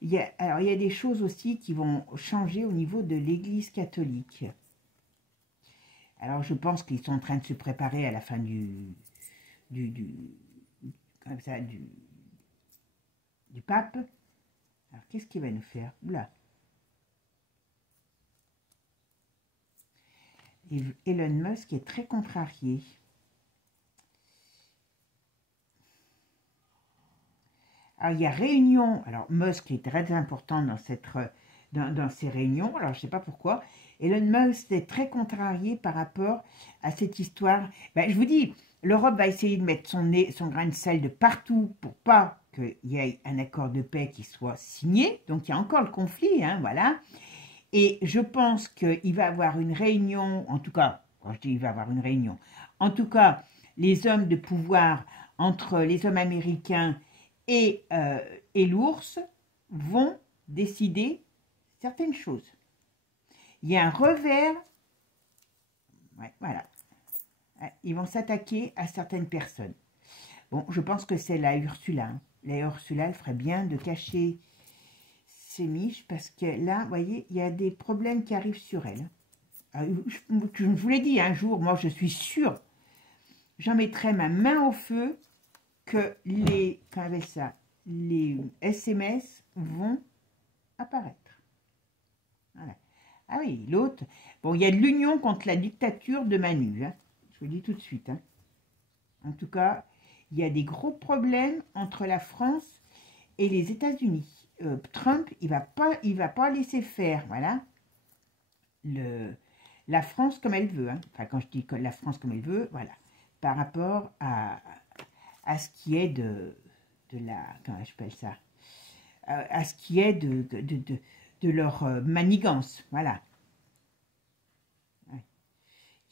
il y a des choses aussi qui vont changer au niveau de l'Église catholique. Alors, je pense qu'ils sont en train de se préparer à la fin du pape. Alors, qu'est-ce qu'il va nous faire? Oula. Elon Musk est très contrarié. Alors, il y a réunion. Alors, Musk est très important dans ces réunions. Alors, je ne sais pas pourquoi. Elon Musk est très contrarié par rapport à cette histoire. Ben, je vous dis, l'Europe va essayer de mettre son grain de sel de partout pour pas qu'il y ait un accord de paix qui soit signé. Donc, il y a encore le conflit, hein, voilà. Et je pense qu'il va y avoir une réunion, en tout cas, quand je dis il va y avoir une réunion, en tout cas, les hommes de pouvoir entre les hommes américains et l'ours vont décider certaines choses. Il y a un revers, ouais, voilà, ils vont s'attaquer à certaines personnes. Bon, je pense que c'est la Ursula. Hein. La Ursula, elle ferait bien de cacher ses miches, parce que là, vous voyez, il y a des problèmes qui arrivent sur elle. Je vous l'ai dit un jour, moi je suis sûre, j'en mettrai ma main au feu que les SMS vont apparaître. Voilà. Ah oui, l'autre, bon, il y a de l'union contre la dictature de Manu, hein. Je vous le dis tout de suite. Hein. En tout cas, il y a des gros problèmes entre la France et les États-Unis. Trump, il va pas laisser faire, voilà, la France comme elle veut. Hein. Enfin, quand je dis la France comme elle veut, voilà, par rapport à ce qui est de la, comment j'appelle ça, à ce qui est de leur manigance, voilà.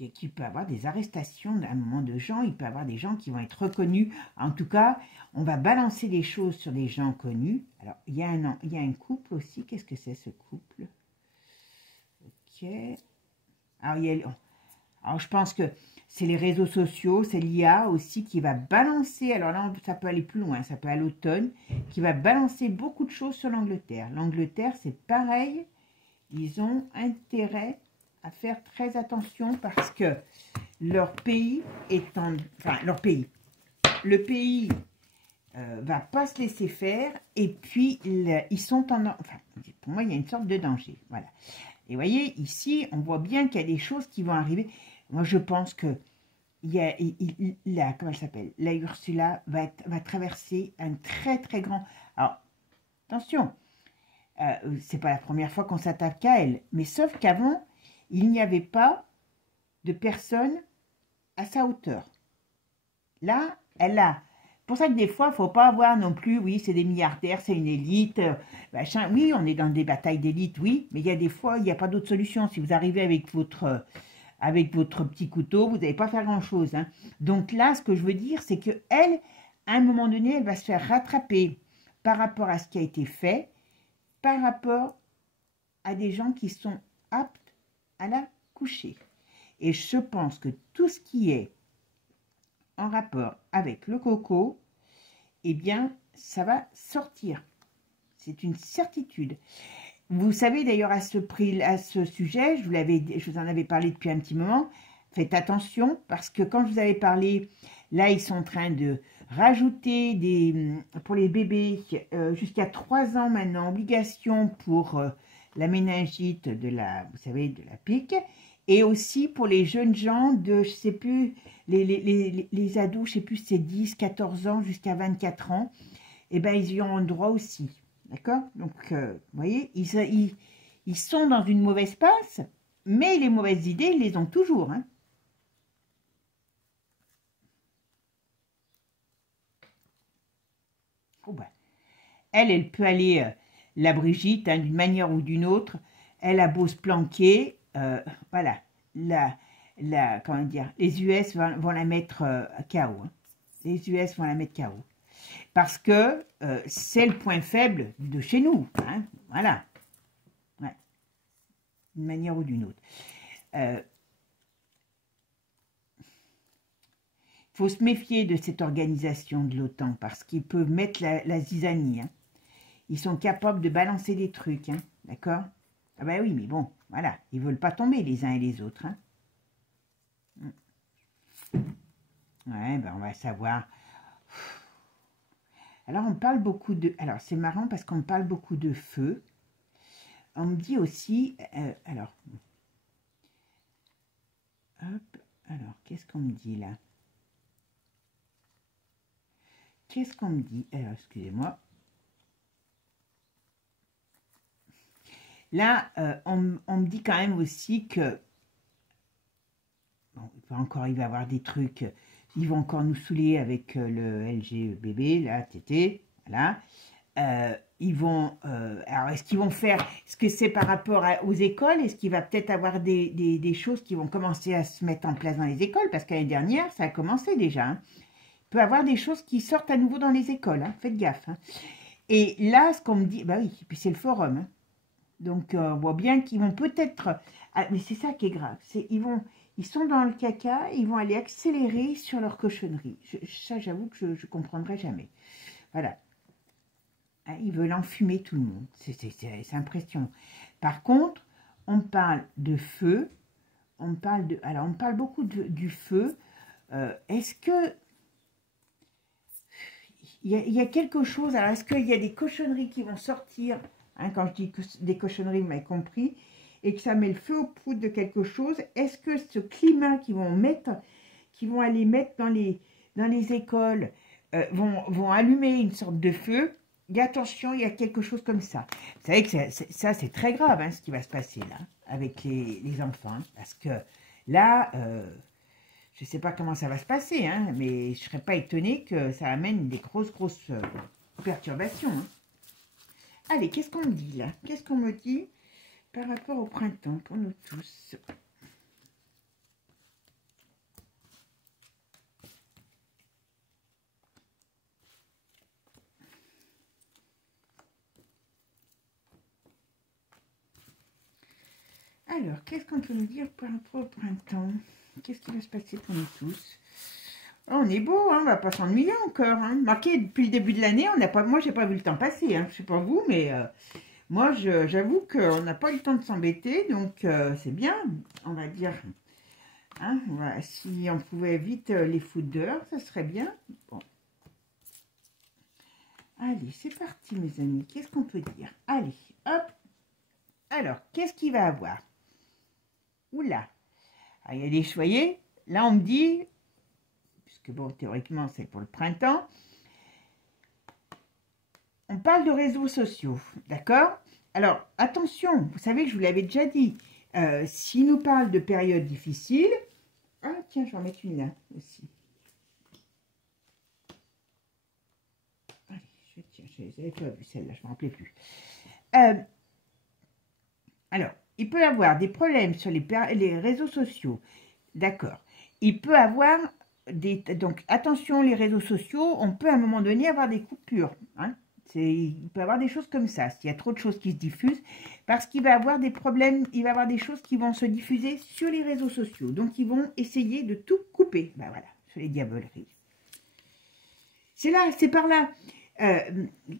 Et qu'il peut y avoir des arrestations à un moment de gens, il peut y avoir des gens qui vont être reconnus. En tout cas, on va balancer des choses sur des gens connus. Alors, il y a un couple aussi. Qu'est-ce que c'est ce couple? Ok. Alors, je pense que c'est les réseaux sociaux, c'est l'IA aussi qui va balancer. Alors là, ça peut aller plus loin, ça peut aller à l'automne, qui va balancer beaucoup de choses sur l'Angleterre. L'Angleterre, c'est pareil. Ils ont intérêt à faire très attention parce que leur pays est en... Enfin, le pays va pas se laisser faire et puis ils sont en... Enfin, pour moi, il y a une sorte de danger, voilà. Et vous voyez, ici, on voit bien qu'il y a des choses qui vont arriver. Moi, je pense que comment elle s'appelle? La Ursula va traverser un très, très grand... Alors, attention, c'est pas la première fois qu'on s'attaque à elle, mais sauf qu'avant, il n'y avait pas de personne à sa hauteur. Là, elle a... Pour ça que des fois, il ne faut pas avoir non plus, oui, c'est des milliardaires, c'est une élite, machin. Oui, on est dans des batailles d'élite, oui, mais il y a des fois, il n'y a pas d'autre solution. Si vous arrivez avec votre petit couteau, vous n'allez pas faire grand-chose. Hein. Donc là, ce que je veux dire, c'est qu'elle, à un moment donné, elle va se faire rattraper par rapport à ce qui a été fait, par rapport à des gens qui sont aptes à la coucher. Et je pense que tout ce qui est en rapport avec le coco, eh bien, ça va sortir. C'est une certitude. Vous savez d'ailleurs à ce sujet, je vous en avais parlé depuis un petit moment, faites attention parce que quand je vous avais parlé, là ils sont en train de rajouter pour les bébés jusqu'à 3 ans maintenant, obligation pour la méningite vous savez, de la pique, et aussi pour les jeunes gens de, je sais plus, les ados, je sais plus, c'est 10, 14 ans jusqu'à 24 ans, et ben ils y ont le droit aussi. D'accord? Donc, vous voyez, ils sont dans une mauvaise passe, mais les mauvaises idées, ils les ont toujours. Hein. Oh ben, elle peut aller, la Brigitte, hein, d'une manière ou d'une autre, elle a beau se planquer, voilà, comment dire, les US vont la mettre à KO. Hein. Les US vont la mettre KO. Parce que c'est le point faible de chez nous. Hein, voilà. Ouais. D'une manière ou d'une autre. Faut se méfier de cette organisation de l'OTAN parce qu'ils peuvent mettre la zizanie. Hein. Ils sont capables de balancer des trucs. Hein, d'accord? Ah ben oui, mais bon, voilà. Ils ne veulent pas tomber les uns et les autres. Hein. Ouais, ben on va savoir. Alors, on parle beaucoup de... Alors, c'est marrant parce qu'on parle beaucoup de feu. On me dit aussi... alors, qu'est-ce qu'on me dit là? Qu'est-ce qu'on me dit? Alors, excusez-moi. Là, on me dit quand même aussi que... Bon, il va y avoir des trucs... Ils vont encore nous saouler avec le LGBT, là, TT, voilà. Ils vont... alors, est-ce qu'ils vont faire... Est-ce que c'est par rapport aux écoles? Est-ce qu'il va peut-être avoir des choses qui vont commencer à se mettre en place dans les écoles? Parce que l'année dernière, ça a commencé déjà. Hein. Il peut y avoir des choses qui sortent à nouveau dans les écoles. Hein. Faites gaffe. Hein. Et là, ce qu'on me dit... Bah oui, puis c'est le forum. Hein. Donc, on voit bien qu'ils vont peut-être... Ah, mais c'est ça qui est grave. Ils sont dans le caca, ils vont aller accélérer sur leur cochonnerie. Ça, j'avoue que je ne comprendrai jamais. Voilà. Ils veulent enfumer tout le monde. C'est impressionnant. Par contre, on parle de feu. On parle beaucoup du feu. Est-ce que... Il y a quelque chose... Alors, est-ce qu'il y a des cochonneries qui vont sortir? Hein, quand je dis des cochonneries, vous m'avez compris. Et que ça met le feu aux poudres de quelque chose. Est-ce que ce climat qu'ils vont aller mettre dans les écoles, vont allumer une sorte de feu? Et attention, il y a quelque chose comme ça. Vous savez que ça, c'est très grave, hein, ce qui va se passer là, avec les enfants. Hein, parce que là, je ne sais pas comment ça va se passer, hein, mais je ne serais pas étonnée que ça amène des grosses perturbations. Hein. Allez, qu'est-ce qu'on me dit là? Qu'est-ce qu'on me dit par rapport au printemps pour nous tous? Alors, qu'est-ce qu'on peut nous dire par rapport au printemps? Qu'est-ce qui va se passer pour nous tous? Oh, on est beau, hein, on va pas s'ennuyer encore. Hein. Marqué depuis le début de l'année, moi, j'ai pas vu le temps passer. Hein. Je sais pas vous, mais moi, j'avoue qu'on n'a pas eu le temps de s'embêter, donc c'est bien, on va dire. Hein, voilà, si on pouvait vite les foutre dehors, ça serait bien. Bon. Allez, c'est parti, mes amis. Qu'est-ce qu'on peut dire? Allez, hop. Alors, qu'est-ce qu'il va avoir? Oula. Ah, il y a des choyers. Là, on me dit, puisque bon, théoriquement, c'est pour le printemps, on parle de réseaux sociaux, d'accord? Alors, attention, vous savez que je vous l'avais déjà dit, s'il nous parle de périodes difficiles, ah tiens, je vais en mettre une là aussi. Allez, je n'avais pas vu celle-là, je ne me rappelais plus. Alors, il peut y avoir des problèmes sur les réseaux sociaux, d'accord? Il peut avoir donc attention, les réseaux sociaux, on peut à un moment donné avoir des coupures, hein? Il peut y avoir des choses comme ça, s'il y a trop de choses qui se diffusent, parce qu'il va y avoir des problèmes, il va y avoir des choses qui vont se diffuser sur les réseaux sociaux. Donc, ils vont essayer de tout couper. Ben voilà, sur les diableries. C'est par là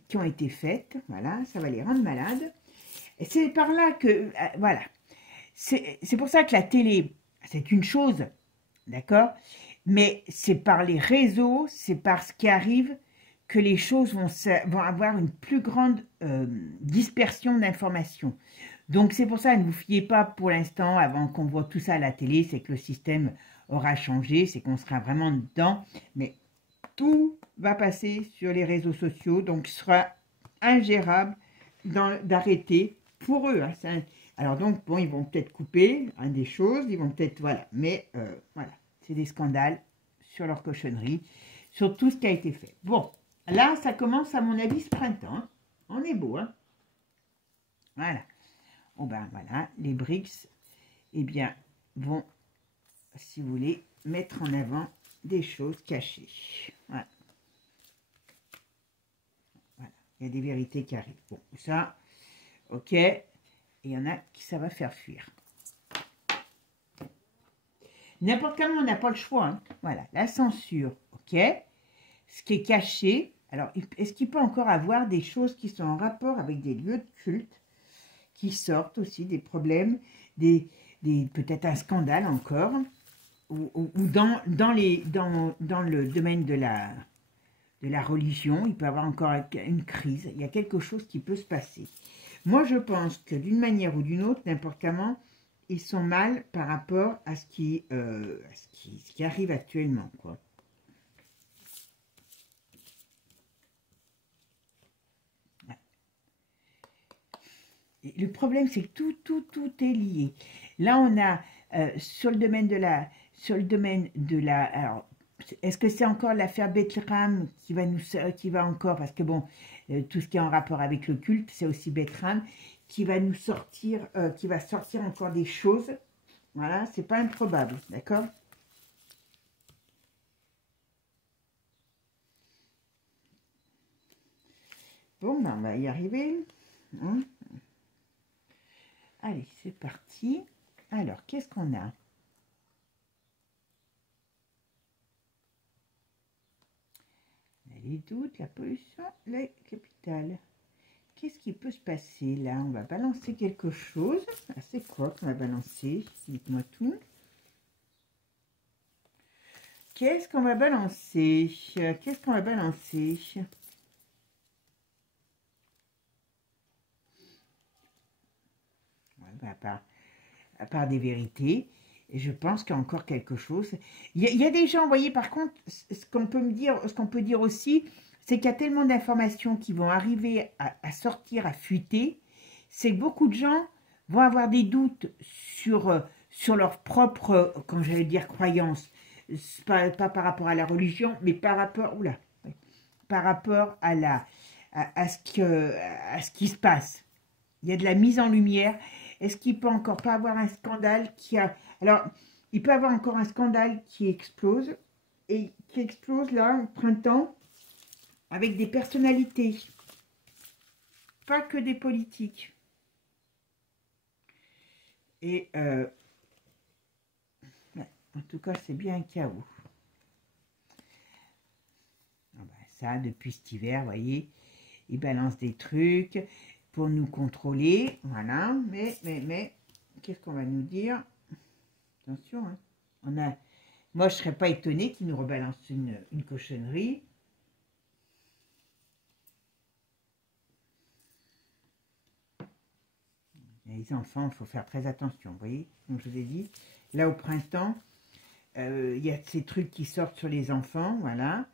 qui ont été faites. Voilà, ça va les rendre malades. Et c'est par là que, voilà. C'est pour ça que la télé, c'est une chose, d'accord? Mais c'est par les réseaux, c'est par ce qui arrive que les choses vont avoir une plus grande dispersion d'informations. Donc, c'est pour ça, ne vous fiez pas pour l'instant, avant qu'on voit tout ça à la télé, c'est que le système aura changé, c'est qu'on sera vraiment dedans, mais tout va passer sur les réseaux sociaux, donc il sera ingérable d'arrêter pour eux. Hein. Alors donc, bon, ils vont peut-être couper des choses, ils vont peut-être, voilà. Mais voilà, c'est des scandales sur leur cochonnerie, sur tout ce qui a été fait. Bon, là, ça commence à mon avis ce printemps. Hein. On est beau, hein. Voilà. Bon ben voilà, les BRICS, eh bien, vont, si vous voulez, mettre en avant des choses cachées. Voilà. Voilà. Il y a des vérités qui arrivent. Bon, ça, ok. Et il y en a qui ça va faire fuir. N'importe comment, on n'a pas le choix. Hein. Voilà, la censure, ok. Ce qui est caché. Alors, est-ce qu'il peut encore avoir des choses qui sont en rapport avec des lieux de culte qui sortent aussi, des problèmes, peut-être un scandale encore, ou dans le domaine de la religion, il peut y avoir encore une crise, il y a quelque chose qui peut se passer. Moi, je pense que d'une manière ou d'une autre, n'importe comment, ils sont mal par rapport à ce qui arrive actuellement, quoi. Et le problème, c'est que tout est lié. Là, on a sur le domaine de la, alors, est-ce que c'est encore l'affaire Bethlehem qui va encore, parce que bon, tout ce qui est en rapport avec le culte, c'est aussi Bethlehem qui va nous sortir, qui va sortir encore des choses. Voilà, c'est pas improbable, d'accord? Bon, ben, on va y arriver. Hein. Allez, c'est parti. Alors, qu'est-ce qu'on a? Les doutes, la pollution, la capitale. Qu'est-ce qui peut se passer là? On va balancer quelque chose. Ah, c'est quoi qu'on va balancer? Dites-moi tout. Qu'est-ce qu'on va balancer? Qu'est-ce qu'on va balancer? Ouais, bah, à part des vérités, et je pense qu'il y a encore quelque chose. Il y a des gens, vous voyez, par contre, ce qu'on peut dire aussi, c'est qu'il y a tellement d'informations qui vont arriver à sortir, à fuiter, c'est que beaucoup de gens vont avoir des doutes sur leur propre, quand j'allais dire, croyance. Pas par rapport à la religion, mais par rapport, par rapport à ce qui se passe. Il y a de la mise en lumière. Est-ce qu'il peut encore pas avoir un scandale qui a... Alors, il peut avoir encore un scandale qui explose, et qui explose là, au printemps, avec des personnalités. Pas que des politiques. Et, en tout cas, c'est bien un chaos. Ah ben, ça, depuis cet hiver, vous voyez, ils balancent des trucs pour nous contrôler, voilà, mais, qu'est-ce qu'on va nous dire? Attention, hein. Moi, je ne serais pas étonnée qu'ils nous rebalancent une cochonnerie. Les enfants, il faut faire très attention, vous voyez, comme je vous ai dit. Là, au printemps, il y a ces trucs qui sortent sur les enfants, voilà.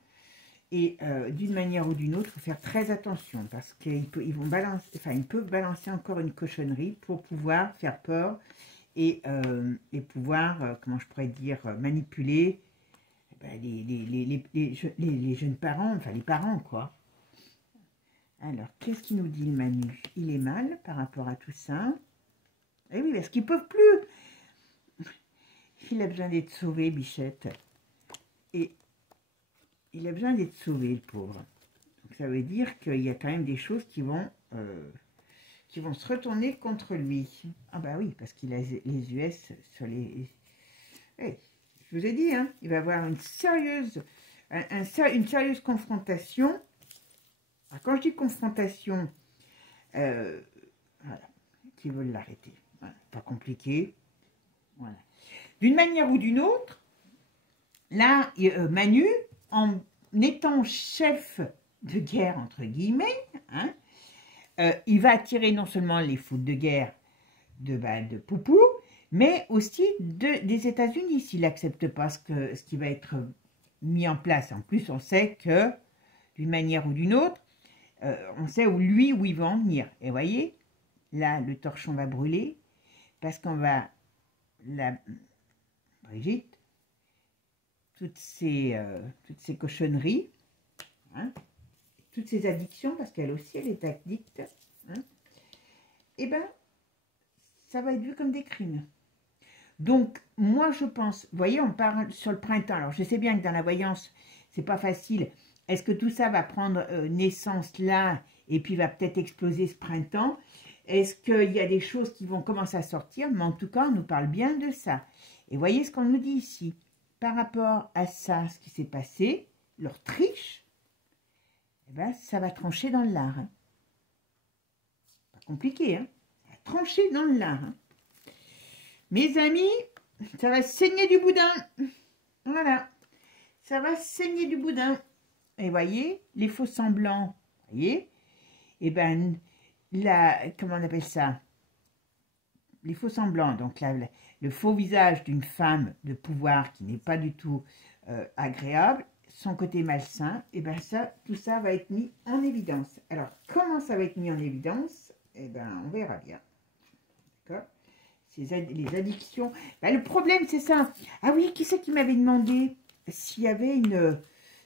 Et d'une manière ou d'une autre, il faut faire très attention parce qu'ils peuvent balancer encore une cochonnerie pour pouvoir faire peur et pouvoir, comment je pourrais dire, manipuler les jeunes parents, enfin les parents, quoi. Alors, qu'est-ce qu'il nous dit le Manu? Il est mal par rapport à tout ça. Eh oui, parce qu'ils ne peuvent plus. Il a besoin d'être sauvé, Bichette. Et il a besoin d'être sauvé, le pauvre. Donc, ça veut dire qu'il y a quand même des choses qui vont se retourner contre lui. Ah bah oui, parce qu'il a les US sur les... Hey, je vous ai dit, hein, il va avoir une sérieuse confrontation. Alors, quand je dis confrontation, voilà, qui veulent l'arrêter. Voilà, pas compliqué. Voilà. D'une manière ou d'une autre, là, Manu, en étant chef de guerre, entre guillemets, hein, il va attirer non seulement les foudres de guerre de Poupou, mais aussi des États-Unis, s'il n'accepte pas ce qui va être mis en place. En plus, on sait que, d'une manière ou d'une autre, on sait où lui, où il va en venir. Et vous voyez, là, le torchon va brûler, parce qu'on va, Brigitte, toutes ces cochonneries, hein, toutes ces addictions, parce qu'elle aussi, elle est addicte, hein, et ben, ça va être vu comme des crimes. Donc, moi, je pense, vous voyez, on parle sur le printemps. Alors, je sais bien que dans la voyance, c'est pas facile. Est-ce que tout ça va prendre naissance là et puis va peut-être exploser ce printemps? Est-ce qu'il y a des choses qui vont commencer à sortir? Mais en tout cas, on nous parle bien de ça. Et voyez ce qu'on nous dit ici. Par rapport à ça, ce qui s'est passé, leur triche, eh ben, ça va trancher dans le lard. Hein. Pas compliqué, hein? Ça va trancher dans le lard. Hein. Mes amis, ça va saigner du boudin. Voilà. Ça va saigner du boudin. Et voyez, les faux semblants, voyez, et ben, comment on appelle ça? Les faux semblants, donc là, le faux visage d'une femme de pouvoir qui n'est pas du tout agréable, son côté malsain, et ben ça, tout ça va être mis en évidence. Alors, comment ça va être mis en évidence? Eh ben, on verra bien. D'accord? Les addictions. Ben, le problème, c'est ça. Ah oui, qui c'est qui m'avait demandé s'il y avait une...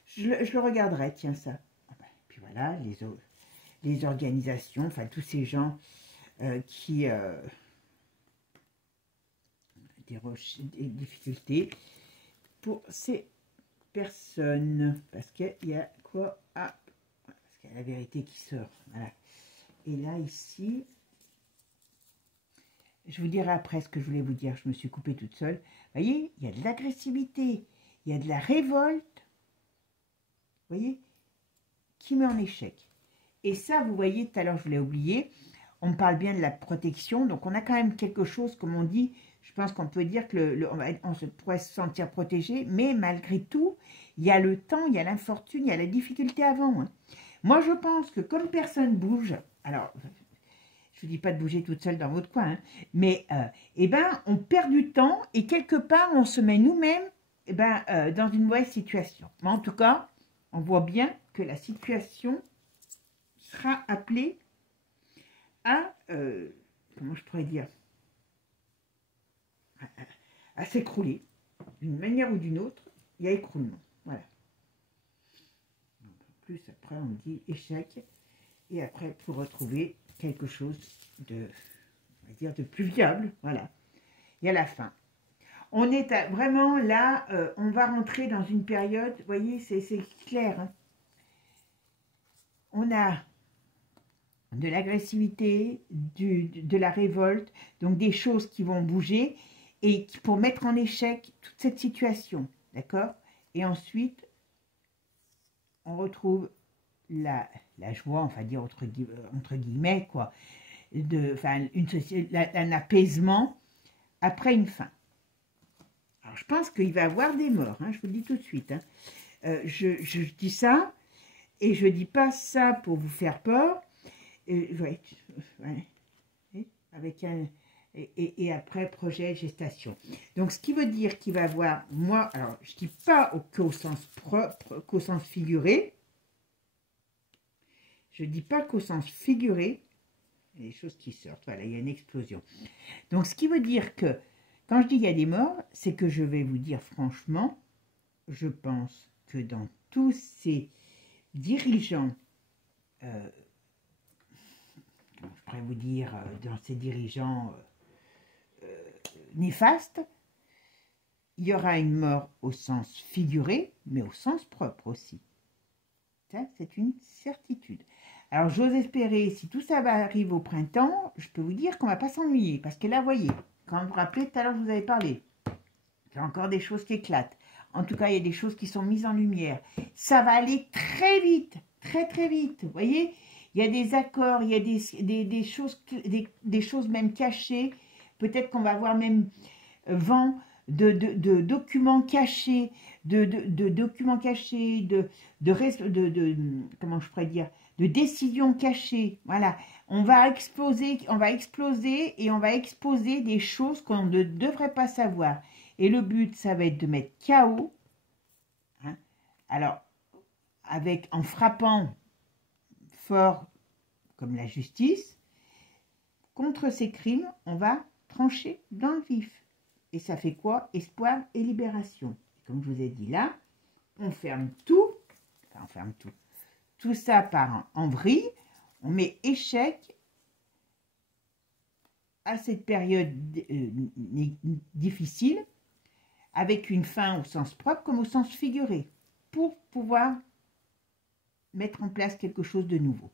Je le regarderai, tiens, ça. Ah ben, puis voilà, les organisations, enfin, tous ces gens qui... des difficultés pour ces personnes. Parce qu'il y a quoi? Ah, parce qu'il y a la vérité qui sort. Voilà. Et là, ici... Je vous dirai après ce que je voulais vous dire. Je me suis coupée toute seule. Vous voyez, il y a de l'agressivité, il y a de la révolte. Vous voyez, qui met en échec. Et ça, vous voyez, tout à l'heure, je l'ai oublié. On parle bien de la protection. Donc, on a quand même quelque chose, comme on dit. Je pense qu'on peut dire que on pourrait se sentir protégé. Mais malgré tout, il y a le temps, il y a l'infortune, il y a la difficulté avant. Hein. Moi, je pense que comme personne bouge, alors... Je ne dis pas de bouger toute seule dans votre coin, hein, mais eh ben, on perd du temps et quelque part, on se met nous-mêmes dans une mauvaise situation. Mais en tout cas, on voit bien que la situation sera appelée à, comment je pourrais dire, à s'écrouler. D'une manière ou d'une autre, il y a écroulement. Voilà. Donc, en plus, après, on dit échec. Et après, pour retrouver quelque chose de, on va dire, de plus viable, voilà. Et à la fin. On est vraiment là, on va rentrer dans une période, vous voyez, c'est clair. Hein. On a de l'agressivité, de la révolte, donc des choses qui vont bouger et pour mettre en échec toute cette situation, d'accord? Et ensuite, on retrouve la joie, enfin dire entre guillemets, quoi, un apaisement après une fin. Alors, je pense qu'il va y avoir des morts, hein, je vous le dis tout de suite. Hein. Je dis ça, et je ne dis pas ça pour vous faire peur. Ouais, avec un... Et après, projet, gestation. Donc, ce qui veut dire qu'il va y avoir, moi, alors, je ne dis pas qu'au sens propre, qu'au sens figuré. Je ne dis pas qu'au sens figuré, il y a des choses qui sortent, voilà, il y a une explosion. Donc, ce qui veut dire que, quand je dis il y a des morts, c'est que je vais vous dire franchement, je pense que dans tous ces dirigeants, je pourrais vous dire, dans ces dirigeants néfastes, il y aura une mort au sens figuré, mais au sens propre aussi. Ça, c'est une certitude. Alors, j'ose espérer, si tout ça va arriver au printemps, je peux vous dire qu'on ne va pas s'ennuyer. Parce que là, vous voyez, quand vous vous rappelez, tout à l'heure, je vous avais parlé. Il y a encore des choses qui éclatent. En tout cas, il y a des choses qui sont mises en lumière. Ça va aller très vite, très très vite. Vous voyez, il y a des accords, il y a des choses même cachées. Peut-être qu'on va avoir même vent de documents cachés, documents cachés, comment je pourrais dire, de décisions cachées. Voilà, on va exploser et on va exposer des choses qu'on ne devrait pas savoir. Et le but, ça va être de mettre KO. Hein. Alors, en frappant fort comme la justice, contre ces crimes, on va trancher dans le vif. Et ça fait quoi? Espoir et libération. Comme je vous ai dit là, on ferme tout, enfin on ferme tout. Tout ça part en vrille, on met échec à cette période difficile, avec une fin au sens propre comme au sens figuré, pour pouvoir mettre en place quelque chose de nouveau.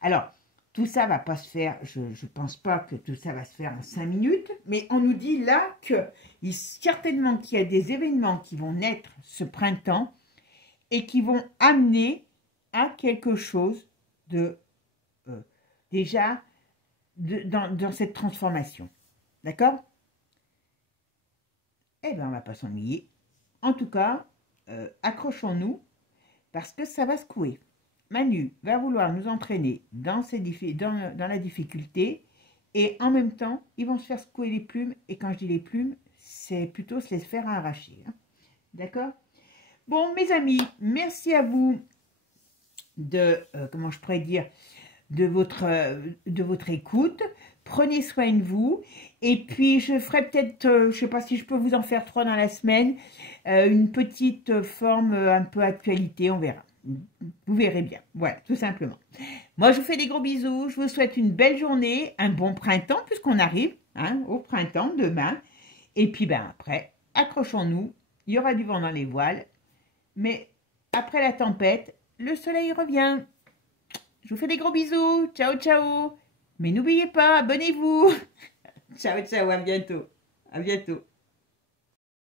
Alors, tout ça va pas se faire, je ne pense pas que tout ça va se faire en 5 minutes, mais on nous dit là que certainement qu'il y a des événements qui vont naître ce printemps et qui vont amener à quelque chose de déjà dans cette transformation. D'accord? Eh bien, on ne va pas s'ennuyer. En tout cas, accrochons-nous parce que ça va secouer. Manu va vouloir nous entraîner dans la difficulté et en même temps, ils vont se faire secouer les plumes. Et quand je dis les plumes, c'est plutôt se les faire arracher. Hein. D'accord? Bon, mes amis, merci à vous de, comment je pourrais dire, de votre écoute. Prenez soin de vous. Et puis, je ferai peut-être, je ne sais pas si je peux vous en faire 3 dans la semaine, une petite forme un peu actualité, on verra. Vous verrez bien. Voilà, tout simplement. Moi, je vous fais des gros bisous. Je vous souhaite une belle journée, un bon printemps, puisqu'on arrive au printemps demain. Et puis, ben après, accrochons-nous. Il y aura du vent dans les voiles. Mais après la tempête, le soleil revient. Je vous fais des gros bisous. Ciao, ciao. Mais n'oubliez pas, abonnez-vous. Ciao, ciao, à bientôt. À bientôt.